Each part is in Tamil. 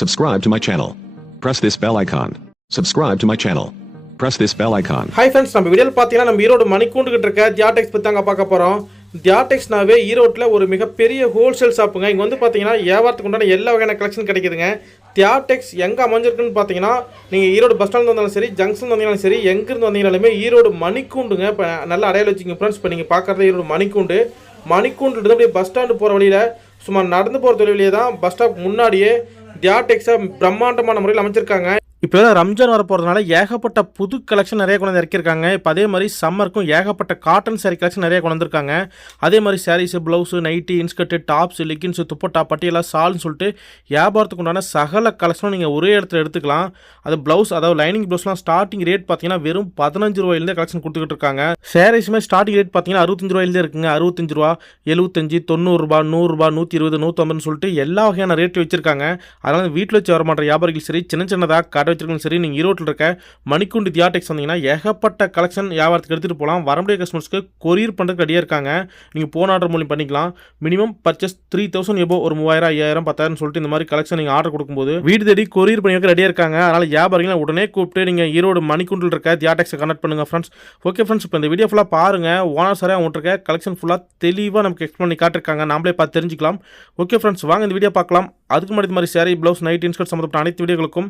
Subscribe to my channel. Press this bell icon. Subscribe to my channel. Press this bell icon. Hi friends, நம்ம வீடியோல பார்த்தீங்கன்னா நம்ம ஈரோடு மணிக்கூண்டுகிட்டு இருக்க தியாடெக்ஸ் பற்றி தாங்க பார்க்க போகிறோம் தியாடெக்ஸ்னாவே ஈரோட்டில் ஒரு மிகப்பெரிய ஹோல்சேல் ஷாப்புங்க இங்கே வந்து பார்த்தீங்கன்னா வியாபாரத்துக்கு உண்டான எல்லா வகையான கலெக்ஷன் கிடைக்குதுங்க தியாடெக்ஸ் எங்கே அமைஞ்சிருக்குன்னு பார்த்தீங்கன்னா நீங்கள் ஈரோடு பஸ் ஸ்டாண்ட் வந்தாலும் சரி ஜங்ஷன் வந்தீங்கனாலும் சரி எங்கேருந்து வந்தீங்கனாலுமே ஈரோடு மணிக்கூண்டுங்க இப்போ நல்லா அடையாளம் வச்சுங்க ஃப்ரெண்ட்ஸ் இப்போ நீங்கள் பார்க்குறது ஈரோடு மணிக்கூண்டு மணிக்கூண்டு அப்படியே பஸ் ஸ்டாண்டு போகிற வழியில் சும்மா நடந்து போகிற தொழிலே தான் பஸ் ஸ்டாப் முன்னாடியே தியாடெக்ஸை பிரம்மாண்டமான முறையில் அமைச்சிருக்காங்க. இப்போ ரம்ஜான் வர போகிறதுனால ஏகப்பட்ட புது கலெக்ஷன் நிறைய கொண்டு வந்து இறக்கியிருக்காங்க. இப்போ அதே மாதிரி சம்மருக்கும் ஏகப்பட்ட காட்டன் saree கலெக்ஷன் நிறைய கொண்டு வந்திருக்காங்க. அதே மாதிரி saris blouse nighty inskirt tops leggings dupatta Patiala சால்னு சொல்லிட்டு வியாபாரத்துக்கு உண்டான சகல கலெக்ஷனும் நீங்கள் ஒரே இடத்துல எடுத்துக்கலாம். அது ப்ளவுஸ் அதாவது லைனிங் ப்ளவுஸ்லாம் ஸ்டார்டிங் ரேட் பார்த்தீங்கன்னா வெறும் பதினஞ்சு ரூபாயிலேருந்து கலெக்ஷன் கொடுத்துக்கிட்டு இருக்காங்க. சாரீஸுமே ஸ்டார்டிங் ரேட் பார்த்தீங்கன்னா அறுபத்தஞ்சு ரூபாயிலேருந்து இருக்குங்க. அறுபத்தஞ்சு ரூபா எழுபத்தஞ்சு தொண்ணூறுரூபா நூறுரூபா நூற்றி இருபது நூற்றம்பதுன்னு சொல்லிட்டு எல்லா வகையான ரேட் வச்சிருக்காங்க. அதனால் வீட்டில் வச்சு வர மாட்டேற வியாபாரிகள் சரி சின்ன சின்னதாக கடை வச்சிருக்கணும் சரி நீங்கள் ஈரோட்டில் இருக்க மணிக்குண்டு தியாடெக்ஸ் வந்தீங்கன்னா ஏகப்பட்ட கலெக்ஷன் வியாபாரத்துக்கு எடுத்துகிட்டு போகலாம். வரமுடிய கஸ்டமர்ஸ்க்கு கொரியர் பண்ணுறதுக்கு ரெடியாக இருக்காங்க. நீங்கள் போன் ஆர்டர் மூலியம் பண்ணிக்கலாம். மினிமம் பர்ச்சேஸ் த்ரீ தௌசண்ட் எபோ ஒரு மூவாயிரம் ஐயாயிரம் பத்தாயிரம் சொல்லிட்டு இந்த மாதிரி கலெக்ஷன் நீங்கள் ஆர்டர் கொடுக்கும்போது வீடு தேடி கொரியர் பண்ணி வைக்க ரெடியாக இருக்காங்க. அதனால் வியாபாரிகளை உடனே கூப்பிட்டு நீங்கள் ஈரோடு மணிக்குண்டில் இருக்க தியாடெக்ஸை கனெக்ட் பண்ணுங்கள் ஃப்ரெண்ட்ஸ் ஓகே ஃப்ரெண்ட்ஸ் இப்போ இந்த வீடியோ ஃபுல்லாக பாருங்கள் ஓனர் சாரே அவங்கள்ட்ட இருக்க கலெக்ஷன் ஃபுல்லாக தெளிவாக நமக்கு எக்ஸ்பிளைன் பண்ணி காட்டிருக்காங்க. நாமளே பார்த்து தெரிஞ்சுக்கலாம். ஓகே ஃப்ரெண்ட்ஸ் வாங்க இந்த வீடியோ பார்க்கலாம். அதுக்கு முன்னாடி மாதிரி சேரீ ப்ளவுஸ் நைட் இன்ஸ்கர்ட் சம்மந்தப்பட்ட அனைத்து வீடியோகளுக்கும்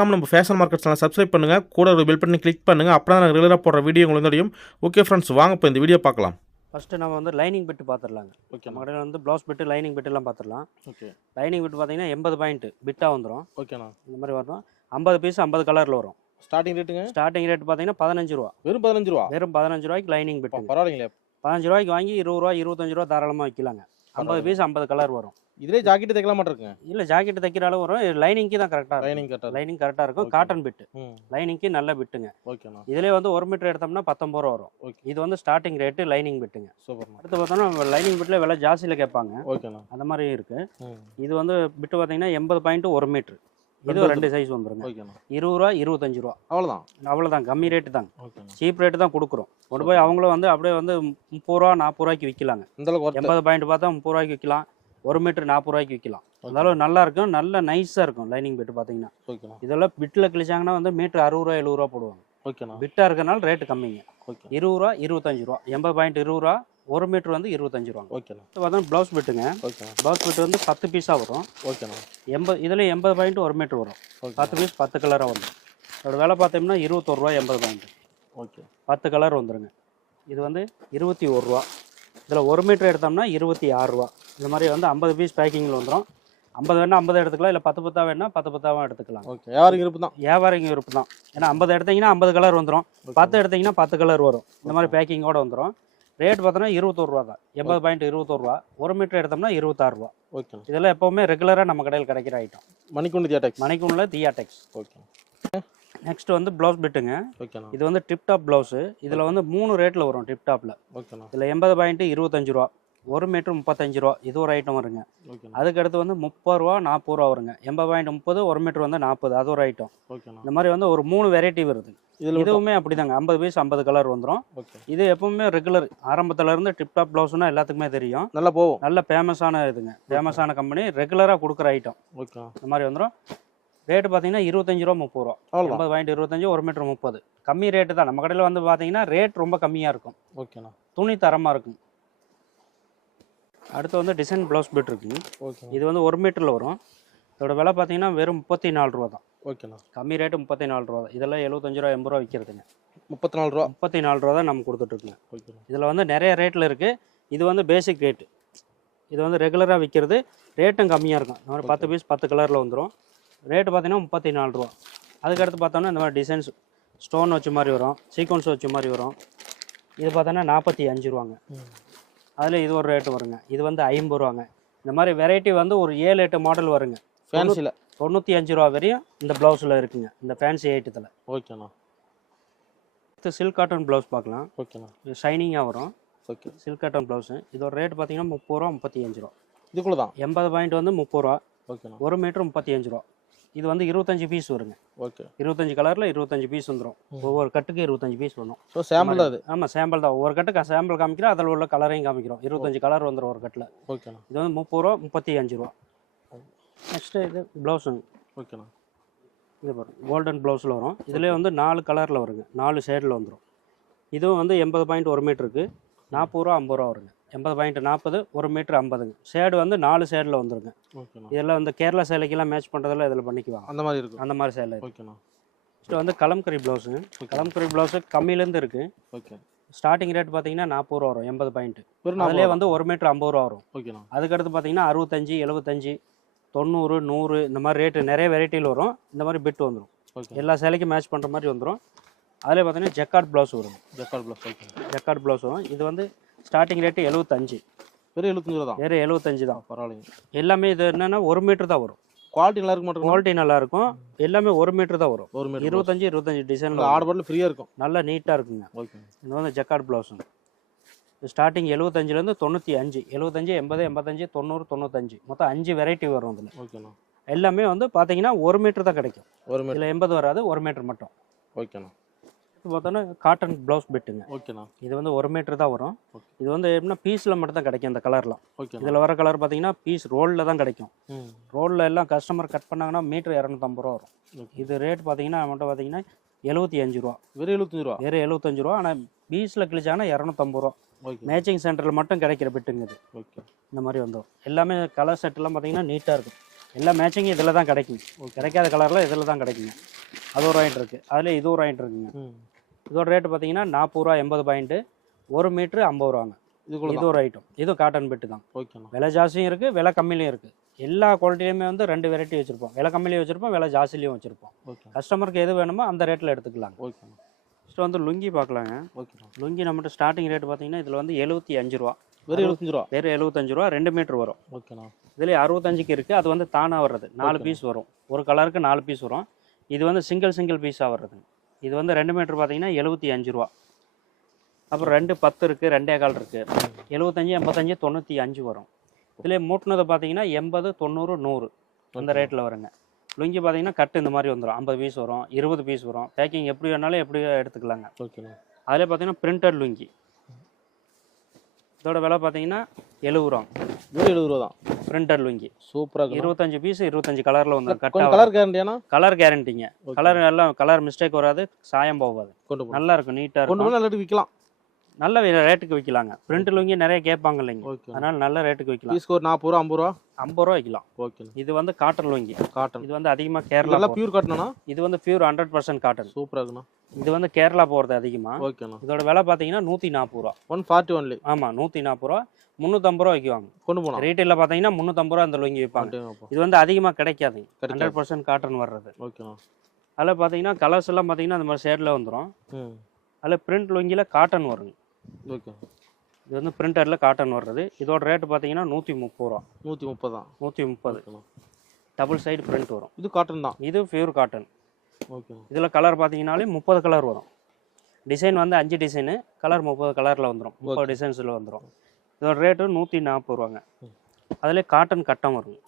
மறக்காம நம்ம ஃபேஷன் மார்க்கெட் சேனல் சப்ஸ்கிரைப் பண்ணுங்கள் கூட ஒரு பெல் பண்ணி கிளிக் பண்ணுங்கள் அப்போ தான் நாங்கள் ரெகுலராக போடுற வீடியோ உங்களுக்கு தெரியும். ஓகே ஃப்ரெண்ட்ஸ் வாங்க இப்போ இந்த வீடியோ பார்க்கலாம். ஃபஸ்ட்டு நம்ம வந்து லைனிங் பிட்டு பார்த்துடலாங்க. ஓகே நம்ம கடையில் வந்து ப்ளவுஸ் பிட்டு லைனிங் பிட்டுலாம் பார்த்துடலாம். ஓகே லைனிங் பிட்டு பார்த்தீங்கன்னா எண்பது பாயிண்ட் பிட்டாக வந்துடும் ஓகேண்ணா இந்த மாதிரி வரும் ஐம்பது பீஸ் ஐம்பது கலரில் வரும். ஸ்டார்டிங் ரேட்டுங்க ஸ்டார்டிங் ரேட் பார்த்தீங்கன்னா பதினஞ்சு ரூபா. வெறும் பதினஞ்சு ரூபா? வெறும் பதினஞ்சு ரூபாய்க்கு லைனிங் பிட்டு பரவாயில்லைங்களே. பதினஞ்சு ரூபாய்க்கு வாங்கி இருபது ரூபா இருபத்தஞ்சு ரூபா தாராளமாக வைக்கலாங்க. ஐம்பது பீஸ் ஐம்பது கலர் வரும். இதுலேயே ஜாக்கெட் தைக்கலாம் மாட்டிருக்குங்க இல்லை ஜாக்கெட் தைக்கிற அளவு வரும். லைனிங்க்கு தான் கரெக்டாக லைனிங் கரெக்டாக லைனிங் கரெக்டாக இருக்கும். காட்டன் பிட்டு லைனிங்க்கு நல்ல பிட்டுங்க ஓகேண்ணா இதுலேயே வந்து ஒரு மீட்டர் எடுத்தோம்னா பத்தொம்பது ரூபா வரும். Okay. இது வந்து ஸ்டார்டிங் ரேட்டு லைனிங் பிட்டுங்க சூப்பர்ண்ணா அடுத்து பார்த்தோம்னா லைனிங் பிட்டில் விலை ஜாஸ்தியில் கேட்பாங்க. ஓகேண்ணா அந்த மாதிரி இருக்குது ம். இது வந்து பிட்டு பார்த்தீங்கன்னா எண்பது பாயிண்ட் ஒரு மீட்ரு இது ரெண்டு சைஸ் வந்துருங்க. இருபது ரூபா இருபத்தஞ்சு ரூபா. அவ்வளோதான் அவ்வளோதான் கம்மி ரேட்டு தாங்க. ஓகேண்ணா சீப் ரேட்டு தான் கொடுக்குறோம். கொண்டு போய் அவங்களும் வந்து அப்படியே வந்து முப்பது ரூபா நாற்பது ரூபாய்க்கு விற்கலாங்க. எண்பது பாயிண்ட் பார்த்தா முப்பது ரூபாய்க்கு விற்கலாம். ஒரு மீட்டர் நாற்பது ரூபாய்க்கு விற்கலாம் அதனால நல்லா இருக்கும். நல்ல நைஸாக இருக்கும் லைனிங் பிட்டு பார்த்தீங்கன்னா ஓகேண்ணா. இதெல்லாம் பிட்டில் கிழிச்சாங்கன்னா வந்து மீட்டர் அறுபது ரூபா எழுபது ரூபா போடுவாங்க. ஓகேண்ணா. பிட்டாக இருக்கறனால ரேட்டு கம்மிங்க. ஓகே. இருபது ரூபா இருபத்தஞ்சு ரூபா. எண்பது பாயிண்ட் இருபது ரூபா ஒரு மீட்டர் வந்து இருபத்தஞ்சு ரூபாங்க. ஓகேண்ணா. பார்த்தா ப்ளவுஸ் பிட்டுங்க ஓகேண்ணா. ப்ளவுஸ் பிட்டு வந்து பத்து பீஸாக வரும். ஓகேண்ணா. எண்பது இதில் எண்பது பாயிண்ட் ஒரு மீட்டர் வரும். ஓகே பத்து பீஸ் பத்து கலராக வந்துடும் அதோட விலை பார்த்தோம்னா இருபத்தொரு ரூபா எண்பது பாயிண்ட் ஓகே. பத்து கலர் வந்துருங்க. இது வந்து இருபத்தி ஒரு ரூபா. இதில் ஒரு மீட்டர் எடுத்தோம்னா இருபத்தி ஆறு ரூபா. இந்த மாதிரி வந்து ஐம்பது பீஸ் பேக்கிங்கில் வந்துடும் ஐம்பது வேணா ஐம்பது எடுத்துக்கலாம் இல்லை பத்து பத்தா வேணா பத்து பத்தாவும் எடுத்துக்கலாம். ஓகே வியாபாரிங்க இருப்பு தான். வியாபாரிங்க விருப்பம் தான். ஏன்னா ஐம்பது எடுத்தீங்கன்னா ஐம்பது கலர் வந்துடும் பத்து எடுத்தீங்கன்னா பத்து கலர் வரும். இந்த மாதிரி பேக்கிங்கோட வந்துடும் ரேட் பார்த்தோன்னா இருபத்தொரு ரூபா தான். எண்பது பாயிண்ட் இருபத்தொரு ரூபா. ஒரு மீட்டர் எடுத்தோம்னா இருபத்தாறு ரூபா. ஓகேண்ணா இதெல்லாம் எப்போவுமே ரெகுலராக நம்ம கடையில் கிடைக்கிற ஐட்டம் மணிக்குண்டு தியாடெக்ஸ் மணிக்குள்ள தியாடெக்ஸ் ஓகே நெக்ஸ்ட் வந்து ப்ளவுஸ் பிட்டுங்க ஓகேண்ணா இது வந்து டிப் டாப் ப்ளவுஸு இதில் வந்து மூணு ரேட்டில் வரும் டிப் டாப்பில் ஓகேண்ணா இதில் எண்பது பாயிண்ட்டு இருபத்தஞ்சு ரூபா. ஒரு மீட்ரு முப்பத்தஞ்சு ரூபா. இது ஒரு ஐட்டம் வருங்க. அதுக்கடுத்து வந்து முப்பது ரூபா நாற்பது ரூபா வருங்க. எண்பது பாயிண்ட் முப்பது ஒரு மீட்ரு வந்து நாற்பது அது ஒரு ஐட்டம் இந்த மாதிரி வந்து ஒரு மூணு வெரைட்டி வருது. இதில் இதுவுமே அப்படிதாங்க. ஐம்பது பீஸ் ஐம்பது கலர் வந்துடும் இது எப்பவுமே ரெகுலர் ஆரம்பத்துல இருந்து டிப் டாப் ப்ளவுஸ்னா எல்லாத்துக்குமே தெரியும். நல்லா போகும். நல்ல ஃபேமஸான இதுங்க. ஃபேமஸான கம்பெனி ரெகுலராக கொடுக்குற ஐட்டம் இந்த மாதிரி வந்துடும் ரேட்டு பார்த்தீங்கன்னா இருபத்தஞ்சு ரூபா முப்பது ரூபா. எண்பது பாயிண்ட் இருபத்தஞ்சு ஒரு மீட்டர் முப்பது. கம்மி ரேட்டு தான். நம்ம கடையில் வந்து பார்த்தீங்கன்னா ரேட் ரொம்ப கம்மியாக இருக்கும். ஓகேண்ணா. துணி தரமாக இருக்கும். அடுத்து வந்து டிசைன் ப்ளவுஸ் பிட் இருக்குங்க ஓகேண்ணா. இது வந்து ஒரு மீட்டரில் வரும். இதோட விலை பார்த்தீங்கன்னா வெறும் முப்பத்தி நாலு ரூபா தான். ஓகேண்ணா. கம்மி ரேட்டு முப்பத்தி நாலு ரூபா தான். இதெல்லாம் எழுபத்தஞ்சு ரூபா எண்பது ரூபா விற்கிறதுங்க முப்பத்தி நாலு ரூபா. முப்பத்தி நாலு ரூபா தான் நம்ம கொடுத்துட்ருக்குங்க ஓகேண்ணா. இதில் வந்து நிறைய ரேட்டில் இருக்குது இது வந்து பேசிக் ரேட்டு இது வந்து ரெகுலராக விற்கிறது ரேட்டும் கம்மியாக இருக்கும். இந்த மாதிரி பத்து பீஸ் பத்து கலரில் வந்துடும் ரேட்டு பார்த்தீங்கன்னா முப்பத்தி நாலு ரூபா. அதுக்கடுத்து பார்த்தோன்னா இந்த மாதிரி டிசைன்ஸ் ஸ்டோன் வச்ச மாதிரி வரும் சீக்வன்ஸ் வச்ச மாதிரி வரும். இது பார்த்தோன்னா நாற்பத்தி அஞ்சு ரூபாங்க. அதில் இது ஒரு ரேட்டு வருங்க. இது வந்து ஐம்பது ரூபாங்க. இந்த மாதிரி வெரைட்டி வந்து ஒரு ஏழு எட்டு மாடல் வருங்க. ஃபேன்சியில் தொண்ணூற்றி அஞ்சு ரூபா வரையும் இந்த ப்ளவுஸில் இருக்குங்க. இந்த ஃபேன்சி ஐட்டத்தில் ஓகேண்ணா அடுத்து சில்க் காட்டன் ப்ளவுஸ் பார்க்கலாம். ஓகேண்ணா இது ஷைனிங்காக வரும். ஓகே சில்க் காட்டன் ப்ளவுஸு இதோட ரேட் பார்த்தீங்கன்னா முப்பது ரூபா முப்பத்தி அஞ்சு ரூபா. இதுக்குள்ள தான் எண்பது பாயிண்ட் வந்து முப்பது ரூபா. ஓகேண்ணா ஒரு மீட்டர் முப்பத்தி அஞ்சு ரூபா. இது வந்து இருபத்தஞ்சு பீஸ் வருங்க. ஓகே இருபத்தஞ்சு கலரில் இருபத்தஞ்சு பீஸ் வந்துடும் ஒவ்வொரு கட்டுக்கு இருபத்தஞ்சு பீஸ் வரும் ஸோ சாம்பிள் தான் அது? ஆமாம் சாம்பிள் தான். ஒவ்வொரு கட்டுக்கு சாம்பிள் காமிக்கிறோம் அதில் உள்ள கலரையும் காமிக்கிறோம். இருபத்தஞ்சு கலர் வந்துடும் ஒரு கட்டில். ஓகேண்ணா இது வந்து முப்பது ரூபா முப்பத்தி அஞ்சு ரூபா. நெக்ஸ்ட்டு இது ப்ளவுஸுங்க ஓகேண்ணா இது பாருங்க கோல்டன் ப்ளவுஸில் வரும். இதுலேயே வந்து நாலு கலரில் வருங்க. நாலு ஷேடில் வந்துடும் இதுவும் வந்து எண்பது பாயிண்ட் ஒரு மீட்டருக்கு நாற்பது ரூபா ஐம்பது ரூபா வருங்க. எண்பது பாயிண்ட் நாற்பது ஒரு மீட்ரு ஐம்பதுங்க. ஷேடு வந்து நாலு ஷேடில் வந்துருங்க. இதெல்லாம் வந்து கேரளா சேலைக்கெல்லாம் மேட்ச் பண்ணுறதெல்லாம் இதில் பண்ணிக்குவாங்க. அந்த மாதிரி இருக்கும். அந்த மாதிரி சேலை. ஓகேண்ணா. நெக்ஸ்ட் வந்து கலம்கரி ப்ளவுஸுங்க. கலம்கரி ப்ளவுஸு கம்மியிலேருந்து இருக்குது ஓகே. ஸ்டார்டிங் ரேட் பார்த்தீங்கன்னா நாற்பது ரூபா வரும் எண்பது பாயிண்ட். வெறும் அதிலே வந்து ஒரு மீட்ரு ஐம்பது ரூபா வரும். ஓகேண்ணா. அதுக்கடுத்து பார்த்தீங்கன்னா அறுபத்தஞ்சி எழுபத்தஞ்சி தொண்ணூறு நூறு இந்த மாதிரி ரேட்டு நிறைய வெரைட்டியில் வரும். இந்த மாதிரி பிட் வந்துடும் ஓகே. எல்லா சேலைக்கும் மேட்ச் பண்ணுற மாதிரி வந்துடும் அதில் பார்த்தீங்கன்னா ஜக்கார்ட் ப்ளவுஸ் வரும். ஜக்கார்ட் ஓகே ஜக்கார்ட் ப்ளவுஸ் வரும். இது வந்து ஸ்டார்டிங் ரேட்டு எழுபத்தஞ்சு வெறும் எழுபத்தஞ்சு தான்? வேறு எழுபத்தஞ்சு தான். பரவாயில்லைங்க. எல்லாமே இது என்னென்னா ஒரு மீட்டர் தான் வரும். குவாலிட்டி நல்லா இருக்க மாட்டேங்குது குவாலிட்டி நல்லா இருக்கும். எல்லாமே ஒரு மீட்டர் தான் வரும். ஒரு மீட்டர் இருபத்தஞ்சு இருபத்தஞ்சு டிசைனில் ஆர்டர் பாட்டில் ஃப்ரீயாக இருக்கும். நல்லா நீட்டாக இருக்குங்க. ஓகே இது வந்து ஜக்கார்ட் ப்ளவுஸுங்க ஸ்டார்டிங் எழுபத்தஞ்சிலேருந்து தொண்ணூற்றி அஞ்சு. எழுபத்தஞ்சு எண்பது எண்பத்தஞ்சு தொண்ணூறு தொண்ணூத்தஞ்சு. மொத்தம் அஞ்சு வெரைட்டி வரும் இதில். ஓகேண்ணா எல்லாமே வந்து பார்த்தீங்கன்னா ஒரு மீட்டர் தான் கிடைக்கும். ஒரு மீட்டர் எண்பது வராது ஒரு மீட்டர் மட்டும். ஓகேண்ணா பார்த்தோன்னா காட்டன் ப்ளவுஸ் பிட்டுங்க ஓகேண்ணா இது வந்து ஒரு மீட்டர் தான் வரும். இது வந்து எப்படின்னா பீஸில் மட்டும் தான் கிடைக்கும் இந்த கலர்லாம் ஓகேண்ணா இதில் வர கலர் பார்த்தீங்கன்னா பீஸ் ரோலில் தான் கிடைக்கும். ரோலில் எல்லாம் கஸ்டமர் கட் பண்ணாங்கன்னா மீட்டர் இரநூத்தம்பது ரூபா வரும். ஓகே இது ரேட் பார்த்தீங்கன்னா மட்டும் பார்த்தீங்கன்னா எழுபத்தி அஞ்சு ரூபா. வெறும் எழுபத்தஞ்சு ரூபா? வேறு எழுபத்தஞ்சு ரூபா. ஆனால் பீஸில் கிழிச்சாங்கன்னா இரநூத்தம்பது ரூபா. ஓகே மேட்சிங் சென்டரில் மட்டும் கிடைக்கிற பிட்டுங்க இது. ஓகே இந்த மாதிரி வந்துடும் எல்லாமே கலர் செட்டெல்லாம் பார்த்தீங்கன்னா நீட்டாக இருக்கும். எல்லா மேட்சிங்கும் இதில் தான் கிடைக்கும். கிடைக்காத கலரில் இதில் தான் கிடைக்குங்க. அது ஒரு பாயிண்ட் இருக்குது அதில் இது ஒரு பாயிண்ட் இருக்குங்க. இதோட ரேட்டு பார்த்தீங்கன்னா நாற்பது ரூபா எண்பது பாயிண்ட்டு ஒரு மீட்ரு ஐம்பது ரூபாங்க. இது ஒரு ஐட்டம் இதுவும் காட்டன் பெட்டு தான். ஓகேண்ணா விலை ஜாஸ்தியும் இருக்குது விலை கம்மிலையும் இருக்குது எல்லா குவாலிட்டிலையுமே வந்து ரெண்டு வெரைட்டி வச்சுருப்போம். விலை கம்மிலையும் வச்சுருப்போம் விலை ஜாஸ்திலையும் வச்சுருப்போம். ஓகே கஸ்டமருக்கு எது வேணுமோ அந்த ரேட்டில் எடுத்துக்கலாங்க ஓகேண்ணா ஃபஸ்ட்டு வந்து லுங்கி பார்க்கலாங்க. ஓகேண்ணா லுங்கி நம்மகிட்ட ஸ்டார்டிங் ரேட் பார்த்தீங்கன்னா இதில் வந்து எழுபத்தி அஞ்சு ரூபா. வெறும் எழுபத்தஞ்சு ரூபா? வெறும் எழுபத்தஞ்சு ரூபா ரெண்டு மீட்ரு வரும். ஓகேண்ணா இதுலேயே அறுபத்தஞ்சுக்கு இருக்குது அது வந்து தானாக வர்றது. நாலு பீஸ் வரும். ஒரு கலருக்கு நாலு பீஸ் வரும். இது வந்து சிங்கிள் சிங்கிள் பீஸாக வர்றது இது வந்து ரெண்டு மீட்ரு பார்த்தீங்கன்னா எழுபத்தி அஞ்சு ரூபா. அப்புறம் ரெண்டு பத்து இருக்குது ரெண்டே கால் இருக்குது எழுபத்தஞ்சி எண்பத்தஞ்சு தொண்ணூற்றி அஞ்சு வரும். இதுலேயே மூட்டினது பார்த்தீங்கன்னா எண்பது தொண்ணூறு நூறு அந்த ரேட்டில் வருங்க. லுங்கி பார்த்தீங்கன்னா கட்டு இந்த மாதிரி வந்துடும் ஐம்பது பீஸ் வரும் இருபது பீஸ் வரும். பேக்கிங் எப்படி வேணாலும் எப்படி எடுத்துக்கலாங்க. ஓகேண்ணா அதில் பார்த்தீங்கன்னா பிரிண்டட் லுங்கி. இதோட விலை பார்த்தீங்கன்னா எழுபது ரூபா. வெறும் எழுபது ரூபா தான். பிரிண்டட் லுங்கி. சூப்பராக இருபத்தஞ்சு பீஸ் இருபத்தஞ்சு கலரில் கொஞ்சம் கட்டாக கலர் கேரண்டியாண்ணா கலர் கேரண்டிங்க கலர் எல்லாம் கலர் மிஸ்டேக் வராது சாயம் போகாது. கொண்டு நல்லா இருக்கும் நீட்டாக இருக்கும். நல்லா விற்கலாம் நல்ல ரேட்டுக்கு விற்கலாங்க பிரிண்ட் லுங்கி நிறைய கேட்பாங்க இல்லைங்க. ஓகே அதனால நல்ல ரேட்டுக்கு விற்கலாம் பீஸ்க்கு ஒரு நாற்பது ரூபா ஐம்பது ரூபா? ஐம்பது ரூபா விற்கலாம் ஓகேண்ணா இது வந்து காட்டன் லுங்கி. காட்டன் இது வந்து அதிகமாக கேரளா. பியூர் காட்டணும்ண்ணா இது வந்து பியூர் ஹண்ட்ரட் பர்சன்ட் காட்டன் சூப்பராக இருக்குண்ணா. இது வந்து கேரளா போகிறது அதிகமாக ஓகேண்ணா. இதோட விலை பார்த்தீங்கன்னா நூற்றி நாற்பது ரூபா. ஒன் ஃபார்ட்டி ஒன்லி ஆமாம் நூற்றி நாற்பது ரூபா. முந்நூற்றம்பது ரூபா விற்குவாங்க கொண்டு போகலாம். ரீட்டெயிலில் பார்த்தீங்கன்னா முந்நூற்றம்பது ரூபா இந்த லுங்கி விற்பாங்க. இது வந்து அதிகமாக கிடைக்காது. ஹண்ட்ரட் பர்சன்ட் காட்டன் வர்றது. ஓகேண்ணா. அதில் பார்த்தீங்கன்னா கலர்ஸ் எல்லாம் பார்த்தீங்கன்னா அந்த மாதிரி ஷேடில் வந்துடும் அதில் பிரிண்ட் லுங்கியில் காட்டன் வருங்க. ஓகே. இது வந்து பிரிண்டரில் காட்டன் வர்றது. இதோட ரேட்டு பார்த்தீங்கன்னா நூற்றி முப்பது ரூபா. நூற்றி முப்பது தான் நூற்றி முப்பது டபுள் சைடு பிரிண்ட் வரும். இது காட்டன் தான். இது பியூர் காட்டன் இதில் கலர் பார்த்தீங்கனாலே முப்பது கலர் வரும். டிசைன் வந்து அஞ்சு டிசைனு கலர் முப்பது கலரில் வந்துடும் முப்பது டிசைன்ஸில் வந்துடும் இதோட ரேட்டு நூற்றி நாற்பது ரூபாங்க அதில் காட்டன் கட்டம் வரும்.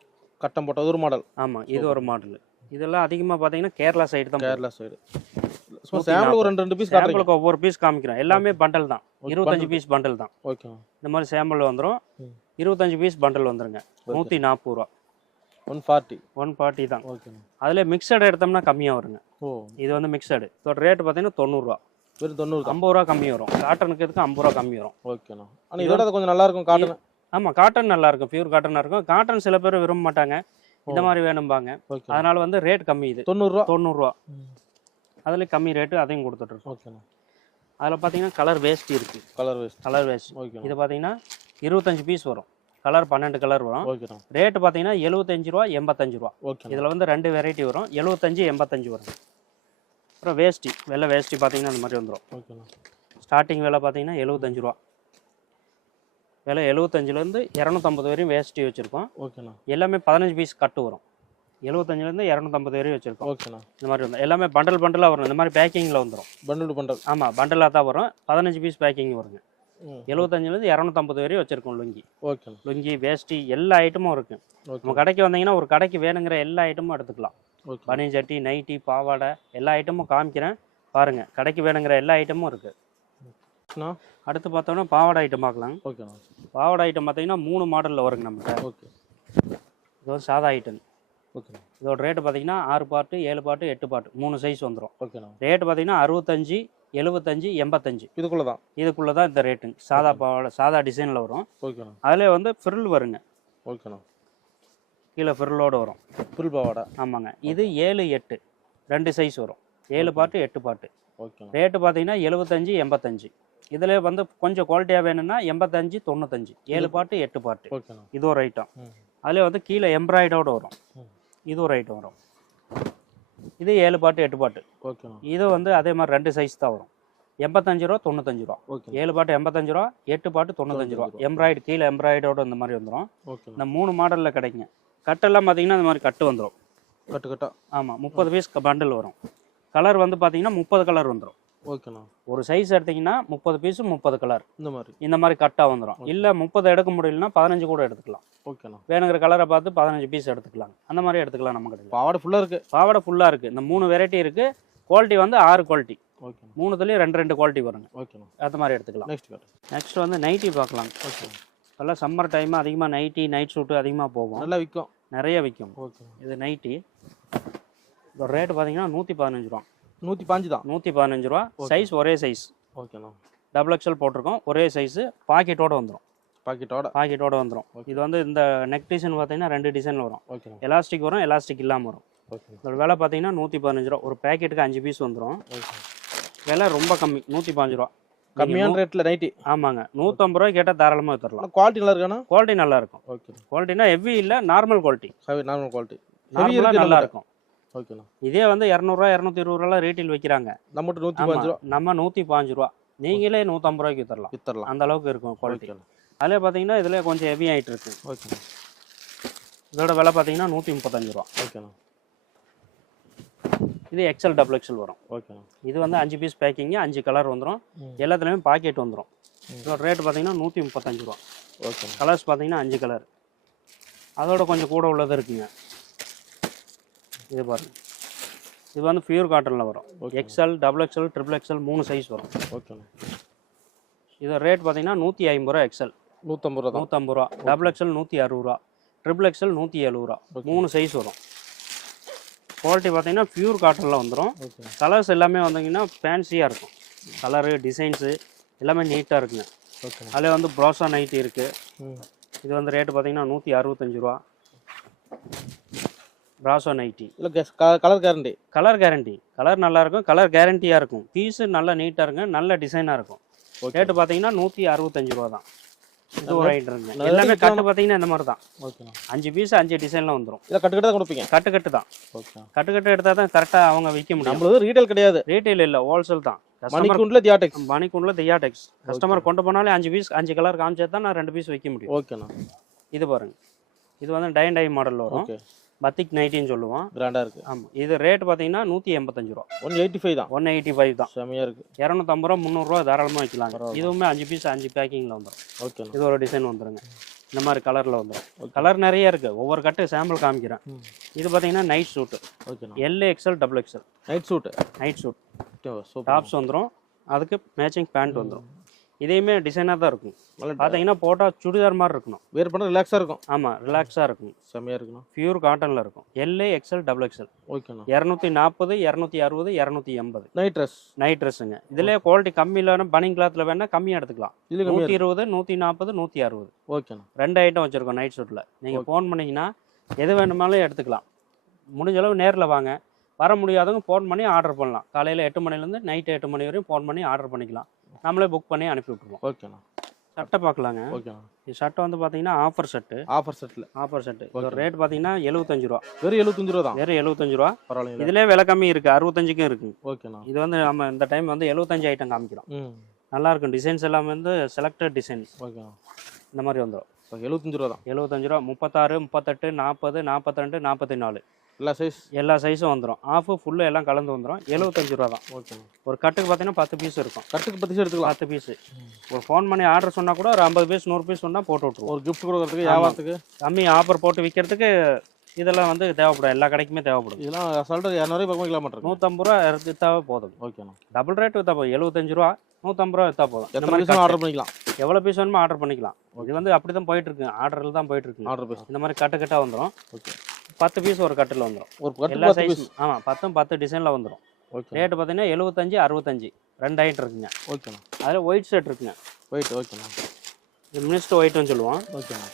கட்டம் போட்ட ஒரு மாடல். ஆமாம் இது ஒரு மாடல். இதெல்லாம் அதிகமாக பார்த்தீங்கன்னா கேரளா சைடு தான் கேரளா சைடு ரெண்டு ரெண்டு பீஸ் காட்டுறீங்க. சாம்பிளுக்கு ஒவ்வொரு பீஸ் காமிக்கிறோம் எல்லாமே பண்டல் தான். இருபத்தஞ்சு பீஸ் பண்டல் தான். இந்த மாதிரி சாம்பிள் வந்துடும். இருபத்தஞ்சு பீஸ் பண்டல் வந்துருங்க. நூற்றி நாற்பது ரூபா. ஒன் ஃபார்ட்டி ஒன் ஃபார்ட்டி தான் ஓகேண்ணா அதில் மிக்சடு எடுத்தோம்னா கம்மியாக வருங்க. ஓ. இது வந்து மிக்சடு இதோட ரேட்டு பார்த்தீங்கன்னா தொண்ணூறுரூவா வெறும் தொண்ணூறு ஐம்பது ரூபா கம்மி வரும். காட்டனுக்கு இதுக்கு ஐம்பது ரூபா கம்மி வரும்? ஓகேண்ணா ஆனால் இதோட கொஞ்சம் நல்லா இருக்கும் காட்டன் ஆமாம் காட்டன் நல்லா இருக்கும். பியூர் காட்டனாக இருக்கும். காட்டன் சில பேர் விரும்ப மாட்டாங்க. இந்த மாதிரி வேணும்பாங்க. ஓகே அதனால வந்து ரேட் கம்மி இது. தொண்ணூறுரூவா தொண்ணூறுரூவா அதுல கம்மி ரேட்டு அதையும் கொடுத்துட்ருக்கோம் ஓகேண்ணா அதில் பார்த்தீங்கன்னா கலர் வேஷ்டி இருக்குது கலர் வேஸ்ட் கலர் வேஷ்டி ஓகேண்ணா இது பார்த்தீங்கன்னா இருபத்தஞ்சு பீஸ் வரும். கலர் பன்னெண்டு கலர் வரும். ரேட்டு பார்த்தீங்கன்னா எழுபத்தஞ்சு ரூபா எண்பத்தஞ்சு ரூபா. இதில் வந்து ரெண்டு வெரைட்டி வரும். எழுபத்தஞ்சு எண்பத்தஞ்சு வரும். அப்புறம் வேஷ்டி வெள்ளை வேஷ்டி பார்த்தீங்கன்னா அந்த மாதிரி வந்துடும் ஓகேண்ணா ஸ்டார்டிங் விலை பார்த்தீங்கன்னா எழுபத்தஞ்சு ரூபா. விலை எழுபத்தஞ்சிலேருந்து இரநூத்தம்பது வரையும் வேஷ்டி வச்சுருக்கோம். ஓகேண்ணா எல்லாமே பதினஞ்சு பீஸ் கட்டு வரும். எழுபத்தஞ்சிலேருந்து இரநூத்தம்பது வரையும் வச்சுருக்கோம். ஓகேண்ணா இந்த மாதிரி வரும் எல்லாமே பண்டல் பண்டலாக வரும். இந்த மாதிரி பேக்கிங்கில் வந்துடும் பண்டில் பண்டல் ஆமாம் பண்டலாக தான் வரும். பதினஞ்சு பீஸ் பேக்கிங் வருங்க. எழுபத்தஞ்சிலேருந்து இரநூத்தம்பது வரையும் வச்சுருக்கோம் லுங்கி. ஓகேண்ணா லுங்கி. வேஷ்டி எல்லா ஐட்டமும் இருக்குது ஓகே. நம்ம கடைக்கு வந்தீங்கன்னா ஒரு கடைக்கு வேணுங்கிற எல்லா ஐட்டமும் எடுத்துக்கலாம். ஓகே. பனியன் சட்டி நைட்டி பாவாடை எல்லா ஐட்டமும் காமிக்கிறேன். பாருங்கள் கடைக்கு வேணுங்கிற எல்லா ஐட்டமும் இருக்குது அண்ணா அடுத்து பார்த்தோம்னா பாவாடை ஐட்டம் பார்க்கலாம். ஓகேண்ணா. பாவாடை ஐட்டம் பார்த்தீங்கன்னா மூணு மாடலில் வருங்க நம்மகிட்ட. ஓகே. இது வந்து சாதா ஐட்டம். ஓகேண்ணா. இதோட ரேட்டு பார்த்தீங்கன்னா ஆறு பாட்டு ஏழு பாட்டு எட்டு பாட்டு மூணு சைஸ் வந்துடும் ஓகேண்ணா. ரேட்டு பார்த்தீங்கன்னா அறுபத்தஞ்சு எழுபத்தஞ்சு எண்பத்தஞ்சு. இதுக்குள்ள தான் இதுக்குள்ளே தான் இந்த ரேட்டுங்க சாதா பாவாடை சாதா டிசைனில் வரும். ஓகேண்ணா. அதில் வந்து ஃப்ரில் வருங்க. ஓகேண்ணா. கீழே ஃப்ரில்லோடு வரும். புல் பாவாடை. ஆமாங்க. இது ஏழு எட்டு. ரெண்டு சைஸ் வரும். ஏழு பாட்டு எட்டு பாட்டு. ஓகேண்ணா. ரேட்டு பார்த்தீங்கன்னா எழுபத்தஞ்சு எண்பத்தஞ்சு. இதில் வந்து கொஞ்சம் குவாலிட்டியாக வேணும்னா எண்பத்தஞ்சு தொண்ணூத்தஞ்சு. ஏழு பாட்டு எட்டு பாட்டு. இது ஒரு ஐட்டம் அதில் வந்து கீழே எம்ப்ராய்டோட வரும். இது ஒரு ஐட்டம் வரும். இது ஏழு பாட்டு எட்டு பாட்டு. ஓகேண்ணா இது வந்து அதே மாதிரி ரெண்டு சைஸ் தான் வரும். எண்பத்தஞ்சு ரூபா தொண்ணூத்தஞ்சு ரூபா. ஓகே ஏழு பாட்டு எண்பத்தஞ்சு ரூபா எட்டு பாட்டு தொண்ணூத்தஞ்சு ரூபா. எம்ப்ராய்டு கீழே எம்ப்ராய்டோட இந்த மாதிரி வந்துடும் இந்த மூணு மாடலில் கிடைக்குங்க. கட்டெல்லாம் பார்த்தீங்கன்னா இந்த மாதிரி கட்டு வந்துடும் கட்டு கட்டா. ஆமாம் முப்பது பீஸ் பண்டில் வரும். கலர் வந்து பார்த்தீங்கன்னா முப்பது கலர் வந்துடும் ஓகேண்ணா. ஒரு சைஸ் எடுத்தீங்கன்னா முப்பது பீஸு முப்பது கலர் இந்த மாதிரி. இந்த மாதிரி கட்டாக வந்துடும் இல்லை முப்பது எடுக்க முடியலன்னா பதினஞ்சு கூட எடுத்துக்கலாம். ஓகேண்ணா. வேணுங்கிற கலரை பார்த்து பதினஞ்சு பீஸ் எடுத்துக்கலாம் அந்த மாதிரி எடுத்துக்கலாம் நம்ம கடையில் பாவாடை ஃபுல்லாக இருக்கு. பாவாடை ஃபுல்லாக இருக்குது இந்த மூணு வெரைட்டி இருக்குது குவாலிட்டி வந்து ஆறு குவாலிட்டி ஓகேண்ணா. மூணுத்துலேயும் ரெண்டு ரெண்டு குவாலிட்டி வருங்க. ஓகேண்ணா. அந்த மாதிரி எடுத்துக்கலாம். நெக்ஸ்ட் கட்டு நெக்ஸ்ட் வந்து நைட்டி பார்க்கலாம் ஓகே. எல்லாம் சம்மர் டைம் அதிகமாக நைட்டி நைட் சூட்டு அதிகமாக போகும். நல்லா விற்கும் நிறைய விற்கும் ஓகேண்ணா. இது நைட்டி இதோட ரேட்டு பார்த்தீங்கன்னா நூற்றி பதினஞ்சு ரூபா. நூற்றி பாஞ்சு தான். நூற்றி பதினஞ்சு ரூபா. சைஸ் ஒரே சைஸ் ஓகேண்ணா டபுள் எக்ஸல் போட்டிருக்கோம். ஒரே சைஸு பாக்கெட்டோட வந்துடும் பாக்கெட்டோட பாக்கெட்டோட வந்துடும் இது வந்து இந்த நெக் டிசைன் பார்த்தீங்கன்னா ரெண்டு டிசைன் வரும். ஓகேண்ணா எலாஸ்டிக் வரும் எலாஸ்டிக் இல்லாமல் வரும். ஓகேண்ணா இதோட விலை பார்த்தீங்கன்னா நூற்றி பதினஞ்சு ரூபா. ஒரு பேக்கெட்டுக்கு அஞ்சு பீஸ் வந்துடும் ஓகே விலை ரொம்ப கம்மி நூற்றி பாஞ்சு ரூபா. கம்மியான ரேட்டில் நைட்டி ஆமாங்க. நூற்றம்பது ரூபாய் கேட்டால் தாராளமாக தரலாம் குவாலிட்டி நல்லா இருக்காண்ணா குவாலிட்டி நல்லா இருக்கும் ஓகேண்ணா குவாலிட்டினா ஹெவி இல்லை நார்மல் குவாலிட்டி நார்மல் குவாலிட்டி நல்லா இருக்கும் ஓகேண்ணா இதே வந்து இரநூறுவா இரநூத்தி இருபது ரூபா ரீட்டில் வைக்கிறாங்க நம்மகிட்ட நூற்றி பாஞ்சு ரூபா? நம்ம நூற்றி பாஞ்சு ரூபா. நீங்களே நூற்றம்பது ரூபாய்க்கு தரலாம் வித்தரலாம். அந்த அளவுக்கு இருக்கும் குவாலிட்டி அதில் பார்த்தீங்கன்னா இதில் கொஞ்சம் ஹெவி ஆகிட்டு இருக்கு. ஓகேண்ணா இதோட விலை பார்த்தீங்கன்னா நூற்றி முப்பத்தஞ்சு ரூபா ஓகேண்ணா இது எக்ஸல் டபுள் எக்ஸல் வரும். ஓகேண்ணா இது வந்து அஞ்சு பீஸ் பேக்கிங்கு அஞ்சு கலர் வந்துடும். எல்லாத்துலேயுமே பாக்கெட் வந்துடும் இதோட ரேட் பார்த்தீங்கன்னா நூற்றி முப்பத்தஞ்சு ரூபா ஓகேண்ணா கலர்ஸ் பார்த்தீங்கன்னா அஞ்சு கலர் அதோட கொஞ்சம் கூட உள்ளது இருக்குங்க. இது பாருங்க. இது வந்து பியூர் காட்டனில் வரும். XL double XL triple XL மூணு சைஸ் வரும். ஓகேண்ணா இதோட ரேட் பார்த்தீங்கன்னா நூற்றி ஐம்பது ரூபா எக்ஸ்எல் நூற்றம்பது ரூபா. நூற்றம்பது ரூபா டபுள் எக்ஸ்எல் நூற்றி அறுபது ரூபா. ட்ரிபிள் எக்ஸ்எல் நூற்றி எழுபது ரூபா. மூணு சைஸ் வரும். குவாலிட்டி பார்த்தீங்கன்னா பியூர் காட்டனில் வந்துடும் ஓகே கலர்ஸ் எல்லாமே வந்தீங்கன்னா ஃபேன்சியாக இருக்கும். கலரு டிசைன்ஸு எல்லாமே நீட்டாக இருக்குங்க. ஓகேண்ணா அதில் வந்து ப்ரோசா நைட்டி இருக்குது இது வந்து ரேட்டு பார்த்தீங்கன்னா நூற்றி அறுபத்தஞ்சு ரூபா. ப்ராசோ நைட்டி இல்லை colour guarantee colour guarantee colour நல்லா இருக்கும் கலர் கேரண்டியாக இருக்கும். பீஸு நல்லா நீட்டாக இருக்கும் நல்ல டிசைனாக இருக்கும். ரேட்டு பார்த்தீங்கன்னா நூற்றி அறுபத்தஞ்சு ரூபா தான். இது ஒரு நல்ல எல்லாமே கட்டு பார்த்தீங்கன்னா இந்த மாதிரி தான். ஓகேண்ணா அஞ்சு பீஸ் அஞ்சு டிசைனில் வந்துடும் இல்லை கட்டு கட்டு தான் கொடுப்பீங்க. கட்டு கட்டு தான். ஓகே கட்டு கட்டு எடுத்தால் தான் கரெக்டாக அவங்க விற்க முடியும். நம்மளது ரீட்டைல் கிடையாது. ரீட்டைல் இல்லை ஹோல்சேல் தான். மணிக்குண்டில் தியாடெக்ஸ் மணிக்குள்ள தியாடெக்ஸ் கஸ்டமர் கொண்டு போனாலே அஞ்சு பீஸ் அஞ்சு கலர் காமிச்சா தான் நான் ரெண்டு பீஸ் வைக்க முடியும். ஓகேண்ணா இது பாருங்க. இது வந்து டைன் டை மாடல் வரும். பத்திக் நைட்டின்னு சொல்லுவோம் கிராண்டாக இருக்குது ஆமாம் இது ரேட் பார்த்தீங்கன்னா நூற்றி எண்பத்தஞ்சு ரூபா. ஒன் எயிட்டி ஃபைவ் தான். ஒன் எயிட்டி ஃபைவ் தான். செமையாக இருக்குது இரநூத்தம்பது ரூபா முந்நூறுரூவா தாராளமாக வைக்கலாங்க. இதுவுமே அஞ்சு பீஸ் அஞ்சு பேக்கிங்கில் வந்துடும் ஓகேண்ணா இது ஒரு டிசைன் வந்துருங்க. இந்த மாதிரி கலரில் வந்துடும் கலர் நிறைய இருக்குது ஒவ்வொரு கட்டு சாம்பிள் காமிக்கிறேன். இது பார்த்தீங்கன்னா நைட் சூட்டு ஓகேண்ணா L XL double XL night suit night suit tops வந்துடும் அதுக்கு மேட்சிங் பேண்ட் வந்துடும் இதையுமே டிசைனாக தான் இருக்கும் பார்த்தீங்கன்னா போட்டால் சுடிதார் மாதிரி இருக்கணும். வேர் பண்ண ரிலாக்ஸாக இருக்கும். ஆமாம் ரிலாக்ஸாக இருக்கும் செமையாக இருக்குண்ணா பியூர் காட்டனில் இருக்கும். எல்ஏ எக்ஸ்எல் டபுள் எக்ஸ்எல் ஓகேண்ணா இரநூத்தி நாற்பது இரநூத்தி அறுபது இரநூத்தி எண்பது. நைட் ட்ரெஸ் நைட் ட்ரெஸ்ஸுங்க இதிலே குவாலிட்டி கம்மி இல்லைன்னா பனிங் கிளாத்தில் வேணால் கம்மியாக எடுத்துக்கலாம். நூற்றி இருபது நூற்றி நாற்பது நூற்றி அறுபது. ஓகேண்ணா ரெண்டு ஐட்டம் வச்சுருக்கோம் நைட் ஷூட்டில் நீங்கள் ஃபோன் பண்ணிங்கன்னா எது வேணுமாலும் எடுத்துக்கலாம். முடிஞ்ச அளவு நேரில் வாங்க. வர முடியாதவங்க ஃபோன் பண்ணி ஆர்டர் பண்ணலாம். காலையில் எட்டு மணிலேருந்து நைட்டு எட்டு மணி வரையும் ஃபோன் பண்ணி ஆர்டர் பண்ணிக்கலாம். நம்மளே புக் பண்ணி அனுப்பி விட்ருவோம் ஓகேண்ணா. சட்டை பார்க்கலாங்க. ஓகேண்ணா. இந்த சட்டை வந்து பார்த்தீங்கன்னா ஆஃபர் செட்டு ஆஃபர் செட்டில் ஆஃபர் செட்டு இதோட ரேட் பார்த்தீங்கன்னா எழுபத்தஞ்சு ரூபா. வெறும் எழுபத்தஞ்சு ரூபா தான்? வெறும் எழுபத்தஞ்சு ரூபா. பரவாயில்லைங்களா? இதிலே விலை கம்மி இருக்குது அறுபத்தஞ்சுக்கும் இருக்குது ஓகேண்ணா. இது வந்து நம்ம இந்த டைம் வந்து எழுபத்தஞ்சு ஐட்டம் காமிக்கிறோம். நல்லா இருக்கும். டிசைன்ஸ் எல்லாமே வந்து செலக்டட் டிசைன்ஸ் ஓகேண்ணா. இந்த மாதிரி வந்துடும் ஓகே எழுபத்தஞ்சு ரூபா தான்? எழுபத்தஞ்சு ரூபா. முப்பத்தாறு முப்பத்தெட்டு நாற்பது நாற்பத்தி ரெண்டு நாற்பத்தி நாலு. எல்லா சைஸ் எல்லா சைஸும் வந்துடும் ஆஃபு ஃபுல்லு எல்லாம் கலந்து வந்துடும் எழுபத்தஞ்சு ரூபா தான். ஓகேண்ணா ஒரு கட்டுக்கு பார்த்தீங்கன்னா பத்து பீஸ் இருக்கும். கட்டுக்கு பத்து பீஸ் எடுத்துக்கலாம். பத்து பீஸு ஒரு ஃபோன் பண்ணி ஆர்டர் சொன்னால் கூட ஒரு ஐம்பது பீஸ் நூறு பீஸ் சொன்னால் போட்டு விட்ருவோம் ஒரு கிஃப்ட் கொடுக்கறதுக்கு வியாபாரத்துக்கு? கம்மி ஆஃபர் போட்டு விற்கிறதுக்கு இதெல்லாம் வந்து தேவைப்படும் எல்லா கடைக்குமே தேவைப்படும். இதெல்லாம் சொல்லிட்டு இரநூறு பக்கம் வைக்கலாம் மாட்டேன் நூற்றம்பது ரூபா விற்றாவே போதும். ஓகேண்ணா டபுள் ரேட் விற்றா போதும். எழுபத்தஞ்சு ரூபா நூற்றம்பது ரூபா விற்றா போதும். இந்த எத்தனை மாதிரி ஆர்டர் பண்ணிக்கலாம். எவ்வளோ பீஸ் வேணுமோ ஆர்டர் பண்ணிக்கலாம். இது வந்து அப்படி தான் போயிட்டு இருக்கு. ஆர்டரில் தான் போயிட்டு இருக்குங்க ஆர்டர் பேஸ் இந்த மாதிரி கட்டு கட்டாக வந்துடும் ஓகே பத்து பீஸ் ஒரு கட்டில் வந்துடும் ஒரு கட்டு எல்லா சைஸ் ஆமாம் பத்தும் பத்து டிசைனில் வந்துடும் ஓகே ரேட்டு பார்த்தீங்கன்னா எழுபத்தஞ்சு அறுபத்தஞ்சு ரெண்டு ஐட்டம் இருக்குங்க. ஓகேண்ணா அதில் ஒயிட் ஷர்ட் இருக்குங்க. ஒயிட் ஓகேண்ணா இது மினிஸ்டர் ஒயிட்னு சொல்லுவோம். ஓகேண்ணா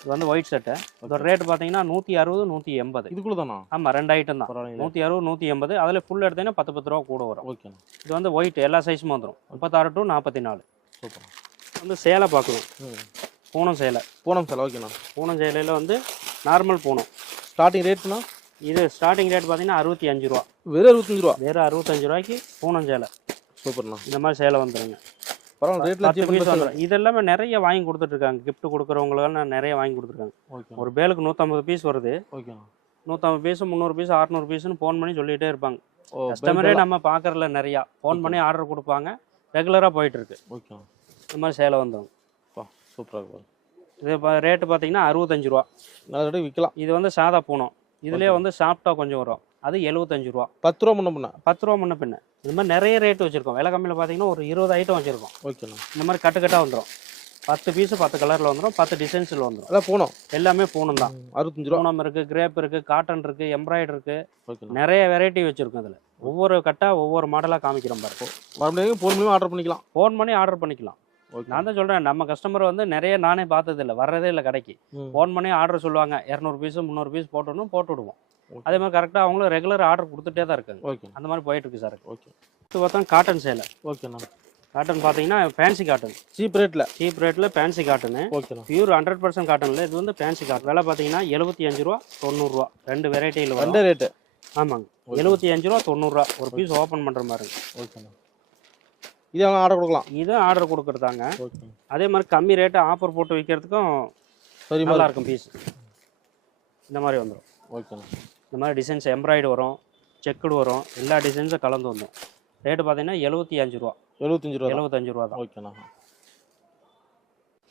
இது வந்து ஒயிட் ஷர்ட்டு இதோட ரேட் பார்த்தீங்கன்னா நூற்றி அறுபது நூற்றி எண்பது. இதுக்குள்ள தானா? ஆமாம் ரெண்டு ஐட்டம் தான். நூற்றி அறுபது நூற்றி எண்பது. அதில் ஃபுல் எடுத்தீங்கன்னா பத்து பத்து ரூபா கூட வரும். ஓகேண்ணா இது வந்து ஒயிட் எல்லா சைஸும் வந்துடும் முப்பத்தாறு டு நாற்பத்தி நாலு சூப்பர் வந்து சேலை பார்க்கணும் ம். பூனம் சேலை. பூனம் சார் ஓகேண்ணா பூனம் சேலையில் வந்து நார்மல் பூனம். ஸ்டார்டிங் ரேட்னா இது ஸ்டார்டிங் ரேட் பார்த்தீங்கன்னா அறுபத்தி அஞ்சு ரூபா. வெறும் அறுபத்தஞ்சு ரூபா? வெறும் அறுபத்தஞ்சு ரூபாய்க்கு பூனம் சேலை. சூப்பர்ண்ணா. இந்த மாதிரி சேலை வந்துருங்க. பரவாயில்ல ரேட்ல பத்து அச்சீவ் பீஸ் பண்ணி வந்துடும் இது எல்லாமே நிறைய வாங்கி கொடுத்துட்ருக்காங்க. gift கொடுக்குறவங்களுக்கெல்லாம் நிறைய வாங்கி கொடுத்துருக்காங்க. ஓகே ஒரு பேலுக்கு நூற்றம்பது பீஸ் வருது. நூற்றம்பது பீஸ் முந்நூறு பீஸ் அறநூறு பீஸ்னு ஃபோன் பண்ணி சொல்லிகிட்டே இருப்பாங்க. கஸ்டமரே நம்ம பார்க்கறல நிறையா. ஃபோன் பண்ணி ஆர்டர் கொடுப்பாங்க. ரெகுலராக போயிட்டு இருக்கு ஓகேண்ணா. இந்த மாதிரி சேலை வந்துடும் பா சூப்பராக இருக்கும் இது ரேட்டு பார்த்தீங்கன்னா அறுபத்தஞ்சு ரூபா. ரேட்டு விற்கலாம் இது வந்து சாதா பூனம். இதுலேயே வந்து சாஃப்டாக கொஞ்சம் வரும். அது எழுபத்தஞ்சு ரூபா. பத்து ரூபா முன்ன பண்ண பத்து ரூபா முன்ன பின்ன. இது மாதிரி நிறைய ரேட் வச்சுருக்கோம். விலை கம்மியில் பார்த்தீங்கன்னா ஒரு இருபது ஐட்டம் வச்சுருக்கோம். ஓகேண்ணா இந்த மாதிரி கட்டு கட்டாக வந்துடும் பத்து பீஸு பத்து கலரில் வந்துடும் பத்து டிசைன்ஸில் வந்துடும் அதான் போனோம்? எல்லாமே பூனம் தான். அறுபத்தஞ்சு ரூபா. பூனம் இருக்குது கிரேப் இருக்குது காட்டன் இருக்குது எம்ப்ராய்டரி இருக்குது நிறைய வெரைட்டி வச்சுருக்கோம் இதில். ஒவ்வொரு கட்டாக ஒவ்வொரு மாடலாக காமிக்கிறோம் பாருங்க. மறுபடியும் ஃபோன் மூலியமாக ஆர்டர் பண்ணிக்கலாம். ஃபோன் பண்ணி ஆர்டர் பண்ணிக்கலாம். நான் தான் சொல்கிறேன் நம்ம கஸ்டமர் வந்து நிறைய நானே பார்த்தது இல்லை வர்றதே இல்லை கடைக்கு. ஃபோன் பண்ணி ஆர்டர் சொல்லுவாங்க இரநூறு பீஸு முந்நூறு பீஸ் போட்டணும் போட்டு விடுவோம் ஓகே. அதே மாதிரி கரெக்டாக அவங்களும் ரெகுலர் ஆர்டர் கொடுத்துட்டே தான் இருக்காங்க. ஓகே. அந்த மாதிரி போயிட்டு இருக்கு சார் ஓகே. இது பார்த்தா காட்டன் சேலை ஓகேண்ணா காட்டன் பார்த்தீங்கன்னா ஃபேன்சி காட்டன் சீப் ரேட்டில் சீப் ரேட்டில் ஃபேன்சி காட்டனு ஓகேண்ணா பியூர் ஹண்ட்ரட் பர்சன்ட் காட்டனில் இது வந்து ஃபேன்சி காட்டன் விலை பார்த்தீங்கன்னா எழுபத்தி அஞ்சு ரூபா தொண்ணூறுரூவா ரெண்டு வெரைட்டியில் ரெண்டே ரேட்டு ஆமாங்க. எழுபத்தி அஞ்சு ரூபா தொண்ணூறுரூவா ஒரு பீஸ் ஓப்பன் பண்ணுற மாதிரி ஓகேண்ணா இது அவங்க ஆர்டர் கொடுக்கலாம். இது ஆர்டர் கொடுக்குறதாங்க. ஓகே அதே மாதிரி கம்மி ரேட்டு ஆஃபர் போட்டு விற்கிறதுக்கும் சரி நல்லா இருக்கும் பீஸ் இந்த மாதிரி வந்துடும் ஓகேண்ணா இந்த மாதிரி டிசைன்ஸ் எம்ப்ராய்டு வரும் செக்குடு வரும் எல்லா டிசைன்ஸும் கலந்து வந்துடும் ரேட்டு பார்த்தீங்கன்னா எழுபத்தி அஞ்சு ரூபா. எழுபத்தஞ்சு ரூபா எழுபத்தஞ்சு ரூபா தான். ஓகேண்ணா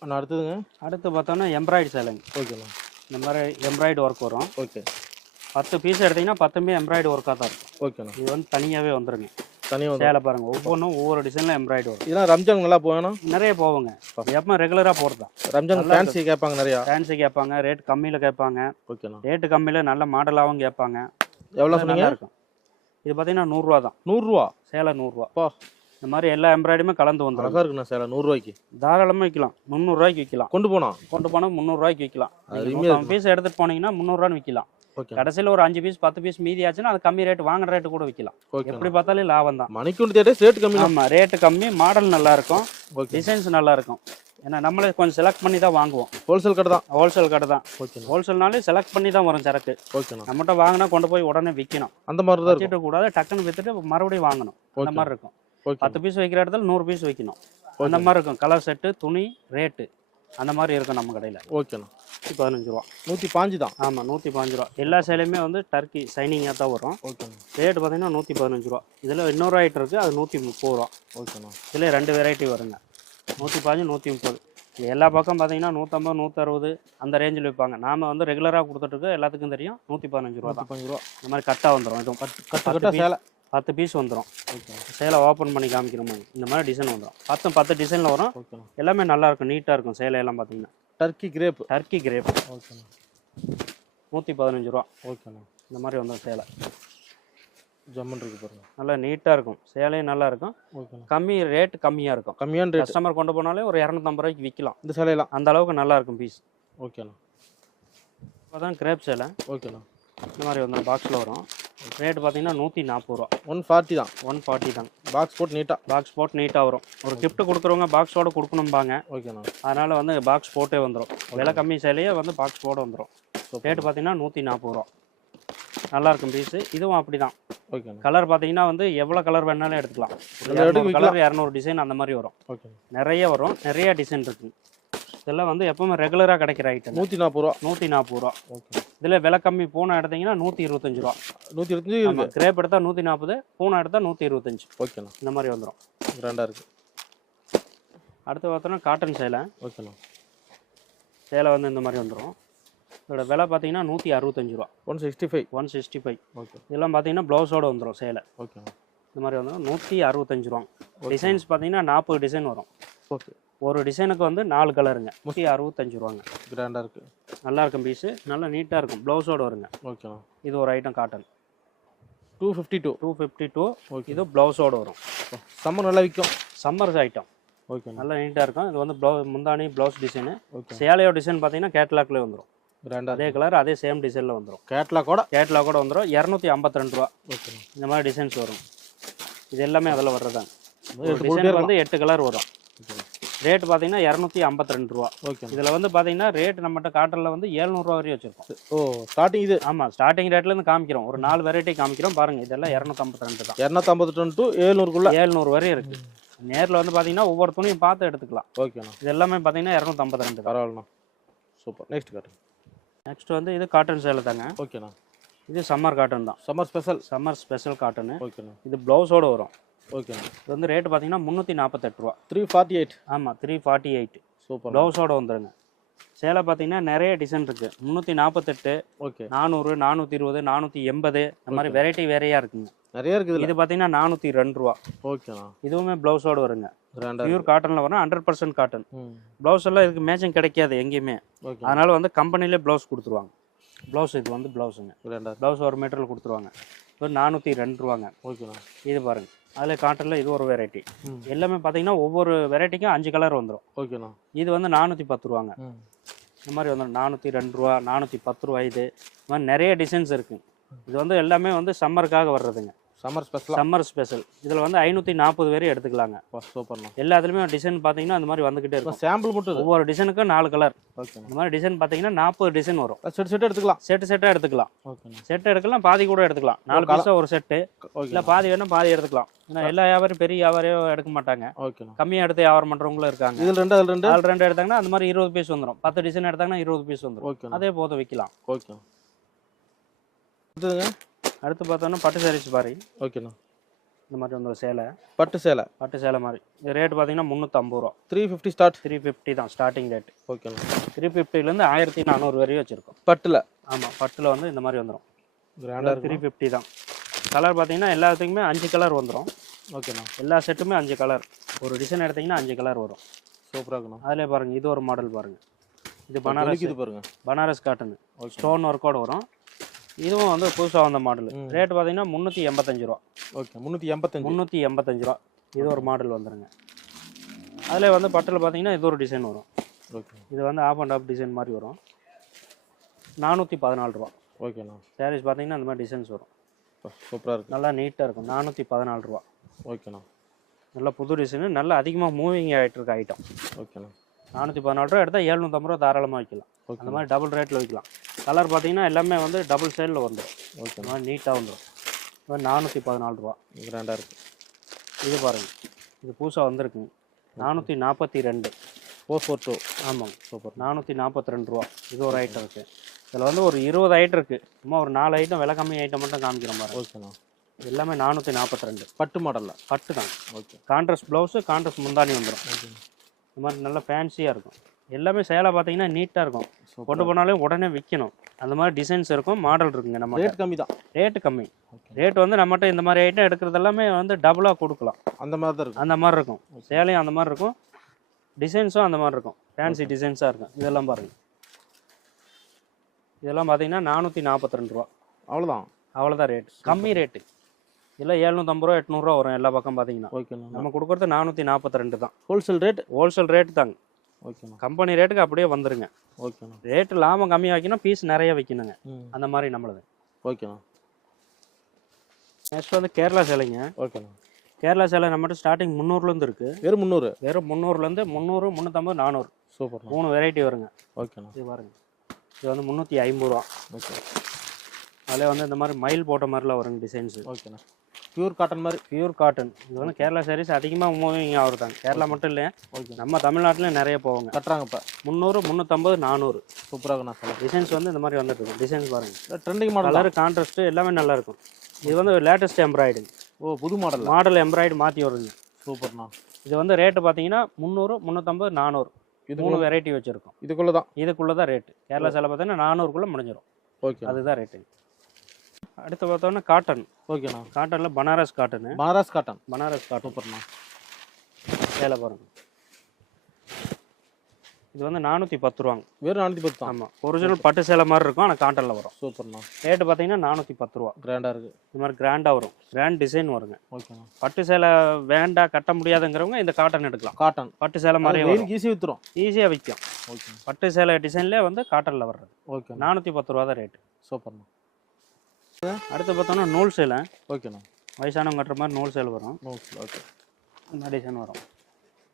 அண்ணா. அடுத்ததுங்க? அடுத்து பார்த்தோன்னா எம்ப்ராய்டு சேலைங்க ஓகேண்ணா இந்த மாதிரி எம்ப்ராய்டு ஒர்க் வரும். ஓகே பத்து பீஸ் எடுத்தீங்கன்னா பத்துமே எம்ப்ராய்டு ஒர்க்காக தான் இருக்கும். ஓகேண்ணா இது வந்து தனியாகவே வந்துருங்க. தனியாக சேலை பாருங்கள் ஒவ்வொன்றும் ஒவ்வொரு டிசைனில் எம்ப்ராய்டு வரும். இதெல்லாம் ரம்ஜான் நல்லா போவேணும் நிறைய போவோங்க. எப்போ ரெகுலராக போகிறது தான். ரம்ஜான் ஃபேன்சி கேட்பாங்க நிறையா? ஃபேன்சி கேட்பாங்க ரேட் கம்மியில் கேட்பாங்க. ஓகேண்ணா ரேட்டு கம்மியில் நல்ல மாடலாகவும் கேட்பாங்க. எவ்வளோ சொன்னீங்க? இருக்கும். இது பார்த்தீங்கன்னா நூறுரூவா தான். நூறுரூவா? சேலை நூறுரூவா. அப்பா. இந்த மாதிரி எல்லா எம்ப்ராய்டுமே கலந்து வந்துடும் அழகா இருக்குண்ணா சேலை நூறுரூவாய்க்கு. தாராளமாக விற்கலாம் முந்நூறுரூவாய்க்கு விற்கலாம் கொண்டு போனா? கொண்டு போனால் முந்நூறுரூவாய்க்கு விற்கலாம் பீஸ் எடுத்துகிட்டு போனீங்கன்னா முந்நூறுரூவான்னு விற்கலாம் கடைசியில் ஒரு அஞ்சு பீஸ் பத்து பீஸ் மீதி ஆச்சுன்னா அது கம்மி ரேட் வாங்குற ரேட்டு கூட விற்கலாம் ஓகே எப்படி பார்த்தாலும் லாபம் தான். மணிக்கு தேட்டே ரேட் கம்மி ஆமாம் ரேட்டு கம்மி மாடல் நல்லா இருக்கும். ஓகே டிசைன்ஸ் நல்லா இருக்கும். ஏன்னா நம்மளே கொஞ்சம் செலக்ட் பண்ணி தான் வாங்குவோம். ஹோல்சேல் கடை தான். ஹோல்சேல் கடை தான். ஓகேண்ணா ஹோல்சேல்னாலே செலக்ட் பண்ணி தான் வரும் சரக்கு. ஓகேண்ணா நம்மகிட்ட வாங்கினா கொண்டு போய் உடனே விற்கணும் அந்த மாதிரி தான் வச்சுட்டு கூடாது டக்குன்னு வித்துட்டு மறுபடியும் வாங்கணும். அந்த ஓகே மாதிரி இருக்கும். ஓகே பத்து பீஸ் வைக்கிற இடத்துல நூறு பீஸ் வைக்கணும். அந்த மாதிரி இருக்கும். கலர் செட்டு துணி ரேட்டு அந்த மாதிரி இருக்கும் நம்ம கடையில். ஓகேண்ணா. நூற்றி பதினஞ்சு ரூபா. நூற்றி பாஞ்சு தான்? ஆமாம் நூற்றி பதினஞ்சு ரூபா. எல்லா சேலையுமே வந்து டர்க்கி சைனிங்காக தான் வரும். ஓகேண்ணா. ரேட்டு பார்த்தீங்கன்னா நூற்றி பதினஞ்சு ரூபா. இதில் இன்னொரு ஐட்டம் இருக்குது அது நூற்றி முப்பது ரூபா. ஓகேண்ணா. இதில் ரெண்டு வெரைட்டி வருங்க. நூற்றி பாஞ்சு நூற்றி முப்பது. இது எல்லா பக்கம் பார்த்தீங்கன்னா நூற்றம்பது நூற்றறுபது அந்த ரேஞ்சில் விற்பாங்க நாம வந்து ரெகுலராக கொடுத்துட்ருக்கு எல்லாத்துக்கும் தெரியும். நூற்றி பதினஞ்சு ரூபா தான். பதினஞ்சு ரூபா. இந்த மாதிரி கட்டாக வந்துடும் இதுவும் கட்டு கட்டா சேலை. பத்து பீஸ் வந்துடும் ஓகேண்ணா சேலை ஓப்பன் பண்ணி காமிக்கிற மாதிரி. இந்த மாதிரி டிசைன் வந்துடும் பத்து பத்து டிசைனில் வரும். எல்லாமே நல்லா இருக்கும் நீட்டாக இருக்கும் சேலையெல்லாம் பார்த்தீங்கன்னா டர்க்கி கிரேப் டர்க்கி கிரேப் ஓகேண்ணா நூற்றி பதினஞ்சு ரூபா. ஓகேண்ணா இந்த மாதிரி வந்துடும் சேலை. ஜம்மன் இருக்கு பாருங்க. நல்லா நீட்டாக இருக்கும். சேலையும் நல்லா இருக்கும். கம்மி ரேட் கம்மியாக இருக்கும். கம்மியான ரேட் கஸ்டமர் கொண்டு போனாலே ஒரு இரநூத்தம்பது ரூபாய்க்கு விற்கலாம் இந்த சேலையெல்லாம். அந்த அளவுக்கு நல்லா இருக்கும் பீஸ் ஓகேண்ணா இப்போ தான் கிரேப் சேலை. ஓகேண்ணா இந்த மாதிரி வந்துடும் பாக்ஸில் வரும். ரேட் பார்த்தீங்கன்னா நூற்றி நாற்பது ரூபா. ஒன் ஃபார்ட்டி தான். ஒன் ஃபார்ட்டி தான். பாக்ஸ் போட்டு நீட்டாக பாக்ஸ் போட்டு நீட்டாக வரும். ஒரு gift கொடுக்குறவங்க பாக்ஸோட கொடுக்கணும்பாங்க. ஓகேண்ணா அதனால் வந்து பாக்ஸ் போட்டே வந்துடும் விலை கம்மி சேலையே வந்து பாக்ஸ் போட வந்துடும் ரேட் பார்த்தீங்கன்னா நூற்றி நாற்பது ரூபா. நல்லா இருக்கும் பீஸு இதுவும் அப்படி தான். ஓகேண்ணா கலர் பார்த்தீங்கன்னா வந்து எவ்வளோ கலர் வேணாலும் எடுத்துக்கலாம். கலர் இரநூறு டிசைன் அந்த மாதிரி வரும். ஓகேண்ணா நிறைய வரும். நிறைய டிசைன் இருக்கு. இதெல்லாம் வந்து எப்பவுமே ரெகுலராக கிடைக்கிற ஐட்டம் நூற்றி நாற்பது ரூபா. நூற்றி நாற்பது ரூபா. ஓகே இதில் விலை கம்மி பூனை எடுத்தீங்கன்னா நூற்றி இருபத்தஞ்சு ரூபா. நூற்றி இருபத்தஞ்சு ஆமாம் கிரேப் எடுத்தால் நூற்றி நாற்பது பூனை எடுத்தால் நூற்றி இருபத்தஞ்சு. ஓகேண்ணா. இந்த மாதிரி வந்துடும் ரெண்டாக இருக்கு. அடுத்து பார்த்தோன்னா காட்டன் சேலை. ஓகேண்ணா. சேலை வந்து இந்த மாதிரி வந்துடும் இதோட விலை பார்த்தீங்கன்னா நூற்றி அறுபத்தஞ்சு ரூபா. One sixty five one sixty five okay. இதெல்லாம் பார்த்தீங்கன்னா ப்ளவுஸோட வந்துடும் சேலை. ஓகேண்ணா. இந்த மாதிரி வந்துடும் நூற்றி அறுபத்தஞ்சு ரூபா. டிசைன்ஸ் பார்த்தீங்கன்னா நாற்பது டிசைன் வரும். ஓகே. ஒரு டிசைனுக்கு வந்து நாலு கலருங்க நூற்றி அறுபத்தஞ்சு ரூபாங்க. கிராண்டாக இருக்கு. நல்லா இருக்கும் பீஸு நல்லா நீட்டாக இருக்கும். ப்ளவுஸோடு வருங்க. ஓகேண்ணா இது ஒரு item cotton two fifty two two fifty two okay இது ப்ளவுஸோடு வரும் சம்மர் நல்லா விற்கும் சம்மர்ஸ் ஐட்டம் ஓகேண்ணா நல்லா நீட்டாக இருக்கும். இது வந்து ப்ளவு முந்தானி ப்ளவுஸ் டிசைனு ஓகே சேலையோ டிசைன் பார்த்தீங்கன்னா கேட்லாக்லேயே வந்துடும் அதே கலர் அதே சேம் டிசைனில் வந்துடும் கேட்லாக் கூட கேட்லாக் கூட வந்துடும் இரநூத்தி ஐம்பத்தி ரெண்டு ரூபா. ஓகேண்ணா இந்த மாதிரி டிசைன்ஸ் வரும். இது எல்லாமே அதில் வர்றதாங்க போட்டே டிசைன் வந்து எட்டு கலர் வரும். ரேட் பார்த்தீங்கன்னா இரநூத்தி ஐம்பத்தி ரெண்டு ரூபா. ஓகேண்ணா இதில் வந்து பார்த்தீங்கன்னா ரேட் நம்மகிட்ட காட்டனில் வந்து ஏழ்நூறுவா வரையும் வச்சுருக்கோம். ஓ ஸ்டார்டிங் இது? ஆமாம் ஸ்டார்டிங் ரேட்லேருந்து காமிக்கிறோம். ஒரு நாலு வெரைட்டி காமிக்கிறோம். பாருங்கள் இதெல்லாம் இரநூத்தம்பத்தி ரெண்டு தான். இரநூத்தம்பது டன் டு ஏழ்நூறுக்குள்ள ஏழ்நூறு வரையும் இருக்குது நேரில் வந்து பார்த்தீங்கன்னா ஒவ்வொரு துணியும் பார்த்து எடுத்துக்கலாம். ஓகேண்ணா இது எல்லாமே பார்த்தீங்கன்னா இரநூத்தம்பத்தி ரெண்டு பரவாயில்லண்ணா சூப்பர் நெக்ஸ்ட் காட்டு நெக்ஸ்ட் வந்து இது காட்டன் சேலை தாங்க. ஓகேண்ணா இது சம்மர் காட்டன் தான். Summer special summer special cotton ஓகேண்ணா இது ப்ளவுஸோடு வரும். ஓகேண்ணா இது வந்து ரேட் பார்த்தீங்கன்னா முந்நூற்றி நாற்பத்தெட்டு ரூபா. த்ரீ ஃபார்ட்டி எயிட் ஆமாம் த்ரீ ஃபார்ட்டி எயிட் சூப்பர். ப்ளவுஸோட வந்துருங்க. சேலை பார்த்தீங்கன்னா நிறைய டிசைன் இருக்குது முந்நூற்றி நாற்பத்தெட்டு ஓகே நானூறு நானூற்றி இருபது நானூற்றி எண்பது இந்த மாதிரி வெரைட்டி வேறையாக இருக்குங்க. நிறைய இருக்குது இது பார்த்தீங்கன்னா நானூற்றி ரெண்டு ரூபா. ஓகேண்ணா இதுவுமே ப்ளவுஸோடு வருங்க. பியூர் காட்டனில் வரும் ஹண்ட்ரட் பர்சன்ட் காட்டன் ப்ளவுஸ் எல்லாம் இதுக்கு மேட்சிங் கிடைக்காது எங்கேயுமே. ஓகே அதனால வந்து கம்பெனிலே ப்ளவுஸ் கொடுத்துருவாங்க. ப்ளவுஸ் இது வந்து ப்ளவுஸுங்க ப்ளவுஸ் ஒரு மீட்டரில் கொடுத்துருவாங்க. இது நானூற்றி ரெண்டு ரூபாங்க. ஓகேண்ணா இது பாருங்க. அதில் காட்டனில் இது ஒரு வெரைட்டி எல்லாமே பார்த்தீங்கன்னா ஒவ்வொரு வெரைட்டிக்கும் அஞ்சு கலர் வந்துடும் ஓகேண்ணா இது வந்து நானூற்றி பத்து ரூபாங்க. இந்த மாதிரி வந்துடும் நானூற்றி ரெண்டு ரூபா நானூற்றி பத்து ரூபா இது. இந்த மாதிரி நிறைய டிசைன்ஸ் இருக்குது இது வந்து எல்லாமே வந்து சம்மருக்காக வர்றதுங்க. சம்மர் ஸ்பெஷலாக சம்மர் ஸ்பெஷல் இதில் வந்து ஐநூற்றி நாற்பது வரை எடுத்துக்கலாங்க. சூப்பர்ண்ணா எல்லாத்துலேயுமே டிசைன் பார்த்தீங்கன்னா அந்த மாதிரி வந்துக்கிட்டே இருக்கும். சாம்பிள் மட்டும் ஒவ்வொரு டிசைனுக்கும் நாலு கலர் ஓகேண்ணா இந்த மாதிரி டிசைன் பார்த்தீங்கன்னா நாற்பது டிசைன் வரும். செட் செட் எடுத்துக்கலாம். செட்டு செட்டாக எடுத்துக்கலாம். ஓகேண்ணா செட் எடுக்கலாம் பாதி கூட எடுத்துக்கலாம். நாலு பீஸாக ஒரு செட்டு ஓகே இல்லை பாதி வேணும் பாதி எடுத்துக்கலாம். ஏன்னா எல்லா வியாபாரம் பெரிய வியாபாரியும் எடுக்க மாட்டாங்க. ஓகேண்ணா கம்மியாக எடுத்து வியாபாரம் பண்ணுறவங்களும் இருக்காங்க. இதில் ரெண்டு அதில் ரெண்டு? ஆள் ரெண்டு எடுத்தாங்கன்னா அந்த மாதிரி இருபது பீஸ் வந்துடும் பத்து டிசைன் எடுத்தாங்கன்னா இருபது பீஸ் வந்துடும் ஓகேண்ணா அதே போதும் விற்கலாம் ஓகே அடுத்து பார்த்தோன்னா பட்டு சாரீஸ் பாரு ஓகேண்ணா. இந்த மாதிரி வந்து ஒரு சேலை. பட்டு சேலை. பட்டு சேலை மாதிரி. இது ரேட் பார்த்தீங்கன்னா முந்நூற்றம்பது ரூபா. Three fifty start three fifty தான் ஸ்டார்டிங் ரேட் ஓகேண்ணா. த்ரீ ஃபிஃப்டிலேருந்து ஆயிரத்தி நானூறு வரையும் வச்சுருக்கோம். பட்டில். ஆமாம் பட்டில் வந்து இந்த மாதிரி வந்துடும் கிராண்டாக த்ரீ ஃபிஃப்டி தான். கலர் பார்த்தீங்கன்னா எல்லாத்துக்குமே அஞ்சு கலர் வந்துடும் ஓகேண்ணா. எல்லா செட்டுமே அஞ்சு கலர் ஒரு டிசைன் எடுத்தீங்கன்னா அஞ்சு கலர் வரும். சூப்பராக இருக்குண்ணா. அதிலே பாருங்கள் இது ஒரு மாடல் பாருங்கள் இது பனாரஸ் பனாரஸ் பாருங்க. பனாரஸ் காட்டன் ஸ்டோன் ஒர்க்கோட வரும். இதுவும் வந்து புதுசாக வந்த மாடல். ரேட் பார்த்தீங்கன்னா முந்நூற்றி எண்பத்தஞ்சு ரூபா. ஓகே முந்நூற்றி எண்பத்தஞ்சு. முந்நூற்றி எண்பத்தஞ்சு ரூபா. இது ஒரு மாடல் வந்துருங்க. அதில் வந்து பட்டில் பார்த்தீங்கன்னா இது ஒரு டிசைன் வரும். ஓகே. இது வந்து ஆப் அண்ட் ஆப் டிசைன் மாதிரி வரும். நானூற்றி பதினாலு ரூபா. ஓகேண்ணா சாரீஸ் பார்த்தீங்கன்னா அந்த மாதிரி டிசைன்ஸ் வரும். சூப்பராக இருக்கு. நல்லா நீட்டாக இருக்கும். நானூற்றி பதினாலு ரூபா. ஓகேண்ணா நல்லா புது டிசைனு நல்லா அதிகமாக மூவிங் ஆகிட்டு இருக்க ஐட்டம் ஓகேண்ணா நானூற்றி பதினாலு ரூபா எடுத்தால் எழுநூற்றம்பது ரூபா தாராளமாக வைக்கலாம். அந்த ஓகே மாதிரி டபுள் ரேட்டில் வைக்கலாம். கலர் பார்த்தீங்கன்னா எல்லாமே வந்து டபுள் சைடில் வந்துடும் ஓகேண்ணா மாதிரி நீட்டாக வந்துடும் இது மாதிரி நானூற்றி பதினாலு ரூபா. கிராண்டாக இருக்கு. இது பாருங்கள் இது புதுசாக வந்திருக்குங்க நானூற்றி நாற்பத்தி ரெண்டு. ஃபோர் ஃபோர் டூ ஆமாங்க. சூப்பர் நானூற்றி நாற்பத்தி ரெண்டு ரூபா. இது ஒரு ஐட்டம் இருக்குது இதில் வந்து ஒரு இருபது ஐட்டம் இருக்குது சும்மா ஒரு நாலு ஐட்டம் விலை கம்மி ஐட்டம் மட்டும் காமிக்கிறோம் பாருங்க ஓகேண்ணா எல்லாமே நானூற்றி நாற்பத்தி ரெண்டு. பட்டு மாடலில் பட்டு தான் ஓகே கான்ட்ரஸ்ட் ப்ளவுஸு கான்ட்ரஸ்ட் முந்தானி வந்துடும் இந்த மாதிரி நல்லா ஃபேன்சியாக இருக்கும். எல்லாமே சேலை பார்த்தீங்கன்னா நீட்டாக இருக்கும். கொண்டு போனாலே உடனே விற்கணும் அந்த மாதிரி டிசைன்ஸ் இருக்கும் மாடல் இருக்குங்க நம்ம ரேட் கம்மி தான். ரேட்டு கம்மி. ஓகே ரேட் வந்து நம்மகிட்ட இந்த மாதிரி ஐட்டம் எடுக்கிறது எல்லாமே வந்து டபுளாக கொடுக்கலாம். அந்த மாதிரி தான் இருக்கு அந்த மாதிரி இருக்கும். சேலையும் அந்த மாதிரி இருக்கும். டிசைன்ஸும் அந்த மாதிரி இருக்கும். ஃபேன்சி டிசைன்ஸாக இருக்கும். இதெல்லாம் பாருங்க. இதெல்லாம் பார்த்தீங்கன்னா நானூற்றி நாற்பத்தி ரெண்டு ரூபா. அவ்வளோதான் அவ்வளோதான் ரேட் கம்மி ரேட்டு இதெல்லாம் எழுநூற்றம்பது ரூபா எட்நூறுரூவா வரும் எல்லா பக்கம் பார்த்தீங்கன்னா ஓகேண்ணா நம்ம கொடுக்குறது நானூற்றி நாற்பத்தி ரெண்டு தான். ஹோல்சேல் ரேட் ஹோல்சேல் ரேட்டு தாங்க. ஓகேண்ணா கம்பெனி ரேட்டுக்கு அப்படியே வந்துருங்க. ஓகேண்ணா ரேட்டு லாபம் கம்மியாக வைக்கணும் பீஸ் நிறைய வைக்கணுங்க. அந்த மாதிரி நம்மளது. ஓகேண்ணா நெக்ஸ்ட் வந்து கேரளா சேலைங்க. ஓகேண்ணா கேரளா சேலை நம்மகிட்ட ஸ்டார்டிங் முந்நூறுலேருந்து இருக்குது வெறும் முந்நூறு? வெறும் முந்நூறுலேருந்து முந்நூறு முந்நூற்றம்பது நானூறு. சூப்பர்ண்ணா மூணு வெரைட்டி வருங்க. ஓகேண்ணா இது பாருங்க. இது வந்து முந்நூற்றி ஐம்பது ரூபா. ஓகே. அதில் வந்து இந்த மாதிரி மயில் போட்ட மாதிரிலாம் வருங்க டிசைன்ஸு ஓகேண்ணா பியூர் காட்டன் மாதிரி பியூர் காட்டன் இது வந்து கேரளா சாரீஸ் அதிகமாக மூவிங் ஆகுறதாங்க கேரளா மட்டும் இல்லை ஓகே நம்ம தமிழ்நாட்டில் நிறைய போவாங்க. கட்டுறாங்க இப்போ முந்நூறு முந்நூற்றம்பது நானூறு. சூப்பராக இருக்குண்ணா சார் டிசைன்ஸ் வந்து இந்த மாதிரி வந்துட்டு இருக்கும் டிசைன்ஸ் பாருங்க. ட்ரெண்டிங் மாடல் கலர் கான்ட்ராஸ்ட் எல்லாமே நல்லா இருக்கும். இது வந்து லேட்டஸ்ட் எம்ப்ராய்டு ஓ புது மாடல் மாடல் எம்ப்ராய்டு மாற்றி வருங்க சூப்பர்ண்ணா. இது வந்து ரேட்டு பார்த்தீங்கன்னா முந்நூறு முந்நூற்றம்பது நானூறு. இது மூணு வெரைட்டி வச்சுருக்கோம். இதுக்குள்ளே தான் இதுக்குள்ளே தான் ரேட்டு கேரளா சேலை பார்த்தீங்கன்னா நானூறுக்குள்ளே முடிஞ்சிடும் ஓகே அதுதான் ரேட்டு அடுத்து பார்த்தோன்னா காட்டன் ஓகேண்ணா காட்டனில் Banaras cotton Banaras cotton Banaras cotton சூப்பர்ண்ணா. சேலை பாருங்க. இது வந்து நானூற்றி பத்து ரூபாங்க. வெறும் நானூற்றி பத்து ஆமாம் ஒரிஜினல் பட்டு சேலை மாதிரி இருக்கும் ஆனால் காட்டனில் வரும். சூப்பர்ண்ணா. ரேட்டு பார்த்தீங்கன்னா நானூற்றி பத்து ரூபா. கிராண்டாக இருக்குது இந்த மாதிரி கிராண்டாக வரும். கிராண்ட் டிசைன் வருங்க. ஓகேண்ணா. பட்டு சேலை வேண்டா கட்ட முடியாதுங்கிறவங்க இந்த காட்டன் எடுக்கலாம். காட்டன் பட்டு சேலை மாதிரியே வரும். வெயிலுக்கு ஈஸி வித்துரும் ஈஸியாக விற்கும் ஓகே பட்டு சேலை டிசைன்லேயே வந்து காட்டனில் வர்றது. ஓகேண்ணா. நானூற்றி பத்து ரூபா தான் ரேட்டு சூப்பர்ண்ணா. அடுத்து பார்த்தோம்னா நூல் சேலை. ஓகேண்ணா. வயசானவங்க கட்டுற மாதிரி நூல் சேலை வரும். Okay okay. இந்த டிசைன் வரும்.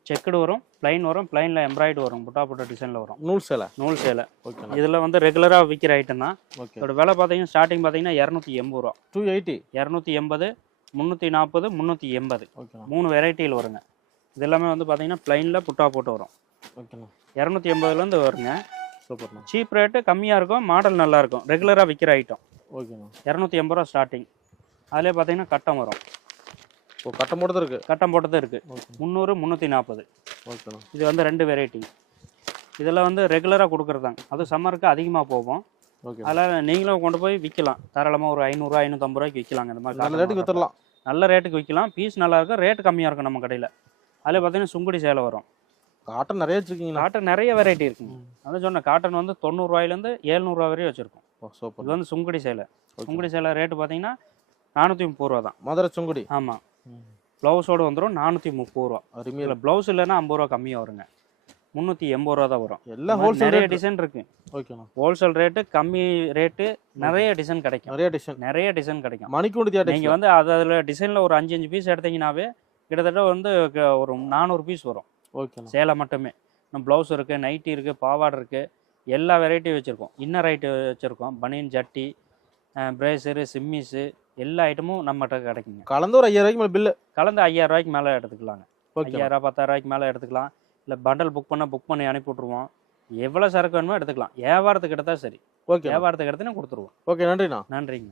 செக்குடு வரும் ப்ளைன் வரும் ப்ளைனில் எம்ப்ராய்டு வரும். புட்டா புட்டா டிசைனில் வரும். நூல் சேலை? நூல் சேலை. ஓகேண்ணா. இதில் வந்து ரெகுலராக விற்கிற ஐட்டம் தான். ஓகே. இதோட விலை பார்த்தீங்கன்னா ஸ்டார்டிங் பார்த்தீங்கன்னா இரநூத்தி எண்பது ரூபா. டூ எயிட்டி இரநூத்தி எண்பது முந்நூற்றி நாற்பது முந்நூற்றி எண்பது. ஓகேண்ணா. மூணு வெரைட்டியில் வருங்க. இது எல்லாமே வந்து பார்த்தீங்கன்னா ப்ளைனில் புட்டா போட்டு வரும். ஓகேண்ணா. இரநூத்தி எண்பதுலேருந்து வருங்க. சூப்பர்ண்ணா. சீப் ரேட்டு கம்மியாக இருக்கும் மாடல் நல்லா இருக்கும். ரெகுலராக விற்கிற ஐட்டம் ஓகேண்ணா. இரநூத்தி எண்பது ரூபா ஸ்டார்டிங் அதிலே பார்த்தீங்கன்னா கட்டம் வரும். இப்போ கட்டம் போட்டது இருக்கு கட்டம் போட்டது இருக்குது முந்நூறு முந்நூற்றி நாற்பது ஓகேண்ணா. இது வந்து ரெண்டு வெரைட்டி இதெல்லாம் வந்து ரெகுலராக கொடுக்குறதாங்க அது சம்மருக்கு அதிகமாக போகும். ஓகே அதில் நீங்களும் கொண்டு போய் விற்கலாம் தாராளமாக ஒரு ஐநூறுரூவா ஐநூற்றம்பது ரூபாய்க்கு விற்கலாங்க இந்த மாதிரி நல்ல ரேட்டுக்கு. வித்துடலாம் நல்ல ரேட்டுக்கு விற்கலாம் பீஸ் நல்லா இருக்கும். ரேட் கம்மியாக இருக்கும் நம்ம கடையில். அதில் பார்த்தீங்கன்னா சுங்குடி சேலை வரும். காட்டன் நிறைய வச்சிருக்கீங்கண்ணா. காட்டன் நிறைய வெரைட்டி இருக்குங்க. அதான் சொன்னேன் காட்டன் வந்து தொண்ணூறுரூவாயிலேருந்து ஏழ்நூறுவா வரையும் வச்சுருக்கோம். ஓ சூப்பர். இது வந்து சுங்குடி சேலை. ஓகே. சுங்குடி சேலை ரேட்டு பார்த்தீங்கன்னா நானூற்றி முப்பது ரூபா தான். மதுரை சுங்குடி? ஆமாம் ப்ளவுஸோடு வந்துடும் நானூற்றி முப்பது ரூபா. இதில் ப்ளவுஸ் இல்லைன்னா ஐம்பது ரூபா கம்மியாக வருங்க. முந்நூற்றி எண்பது ரூபா தான் வரும். எல்லாம் ஹோல்சேல் நிறைய டிசைன் இருக்கு. ஓகேண்ணா. ஹோல்சேல் ரேட்டு கம்மி ரேட்டு நிறைய டிசைன் கிடைக்கும். நிறைய டிசைன் நிறைய டிசைன் கிடைக்கும். மணிக்கூண்டு நீங்க தியேட்டர் வந்து அது அதில் டிசைனில் ஒரு அஞ்சு அஞ்சு பீஸ் எடுத்தீங்கன்னாவே கிட்டத்தட்ட வந்து ஒரு நானூறு பீஸ் வரும். ஓகேண்ணா. சேலை மட்டுமே. நம்ம ப்ளவுஸ் இருக்குது நைட்டி இருக்குது பாவாடை இருக்குது எல்லா வெரைட்டியும் வச்சுருக்கோம். இன்னர் ஐட்டு வச்சுருக்கோம். பனியன் ஜட்டி பிரேசரு சிம்மிஸு எல்லா ஐட்டமும் நம்மகிட்ட கிடைக்குங்க. கலந்து ஒரு ஐயாயிரம் மேலே பில்லு கலந்து ஐயாயிரம் ரூபாய்க்கு மேலே எடுத்துக்கலாங்க. ஓகே ஐயாயிரம் பத்தாயிரம் ரூபாய்க்கு மேலே எடுத்துக்கலாம். இல்லை பண்டல் புக் பண்ண புக் பண்ணி அனுப்பி விட்ருவோம் எவ்வளோ சரக்கு வேணுமோ எடுத்துக்கலாம். வியாபாரத்துக்கு எடுத்தால் சரி. ஓகே வியாபாரத்துக்கு எடுத்துன்னு கொடுத்துருவோம். ஓகே நன்றிண்ணா. நன்றிங்க.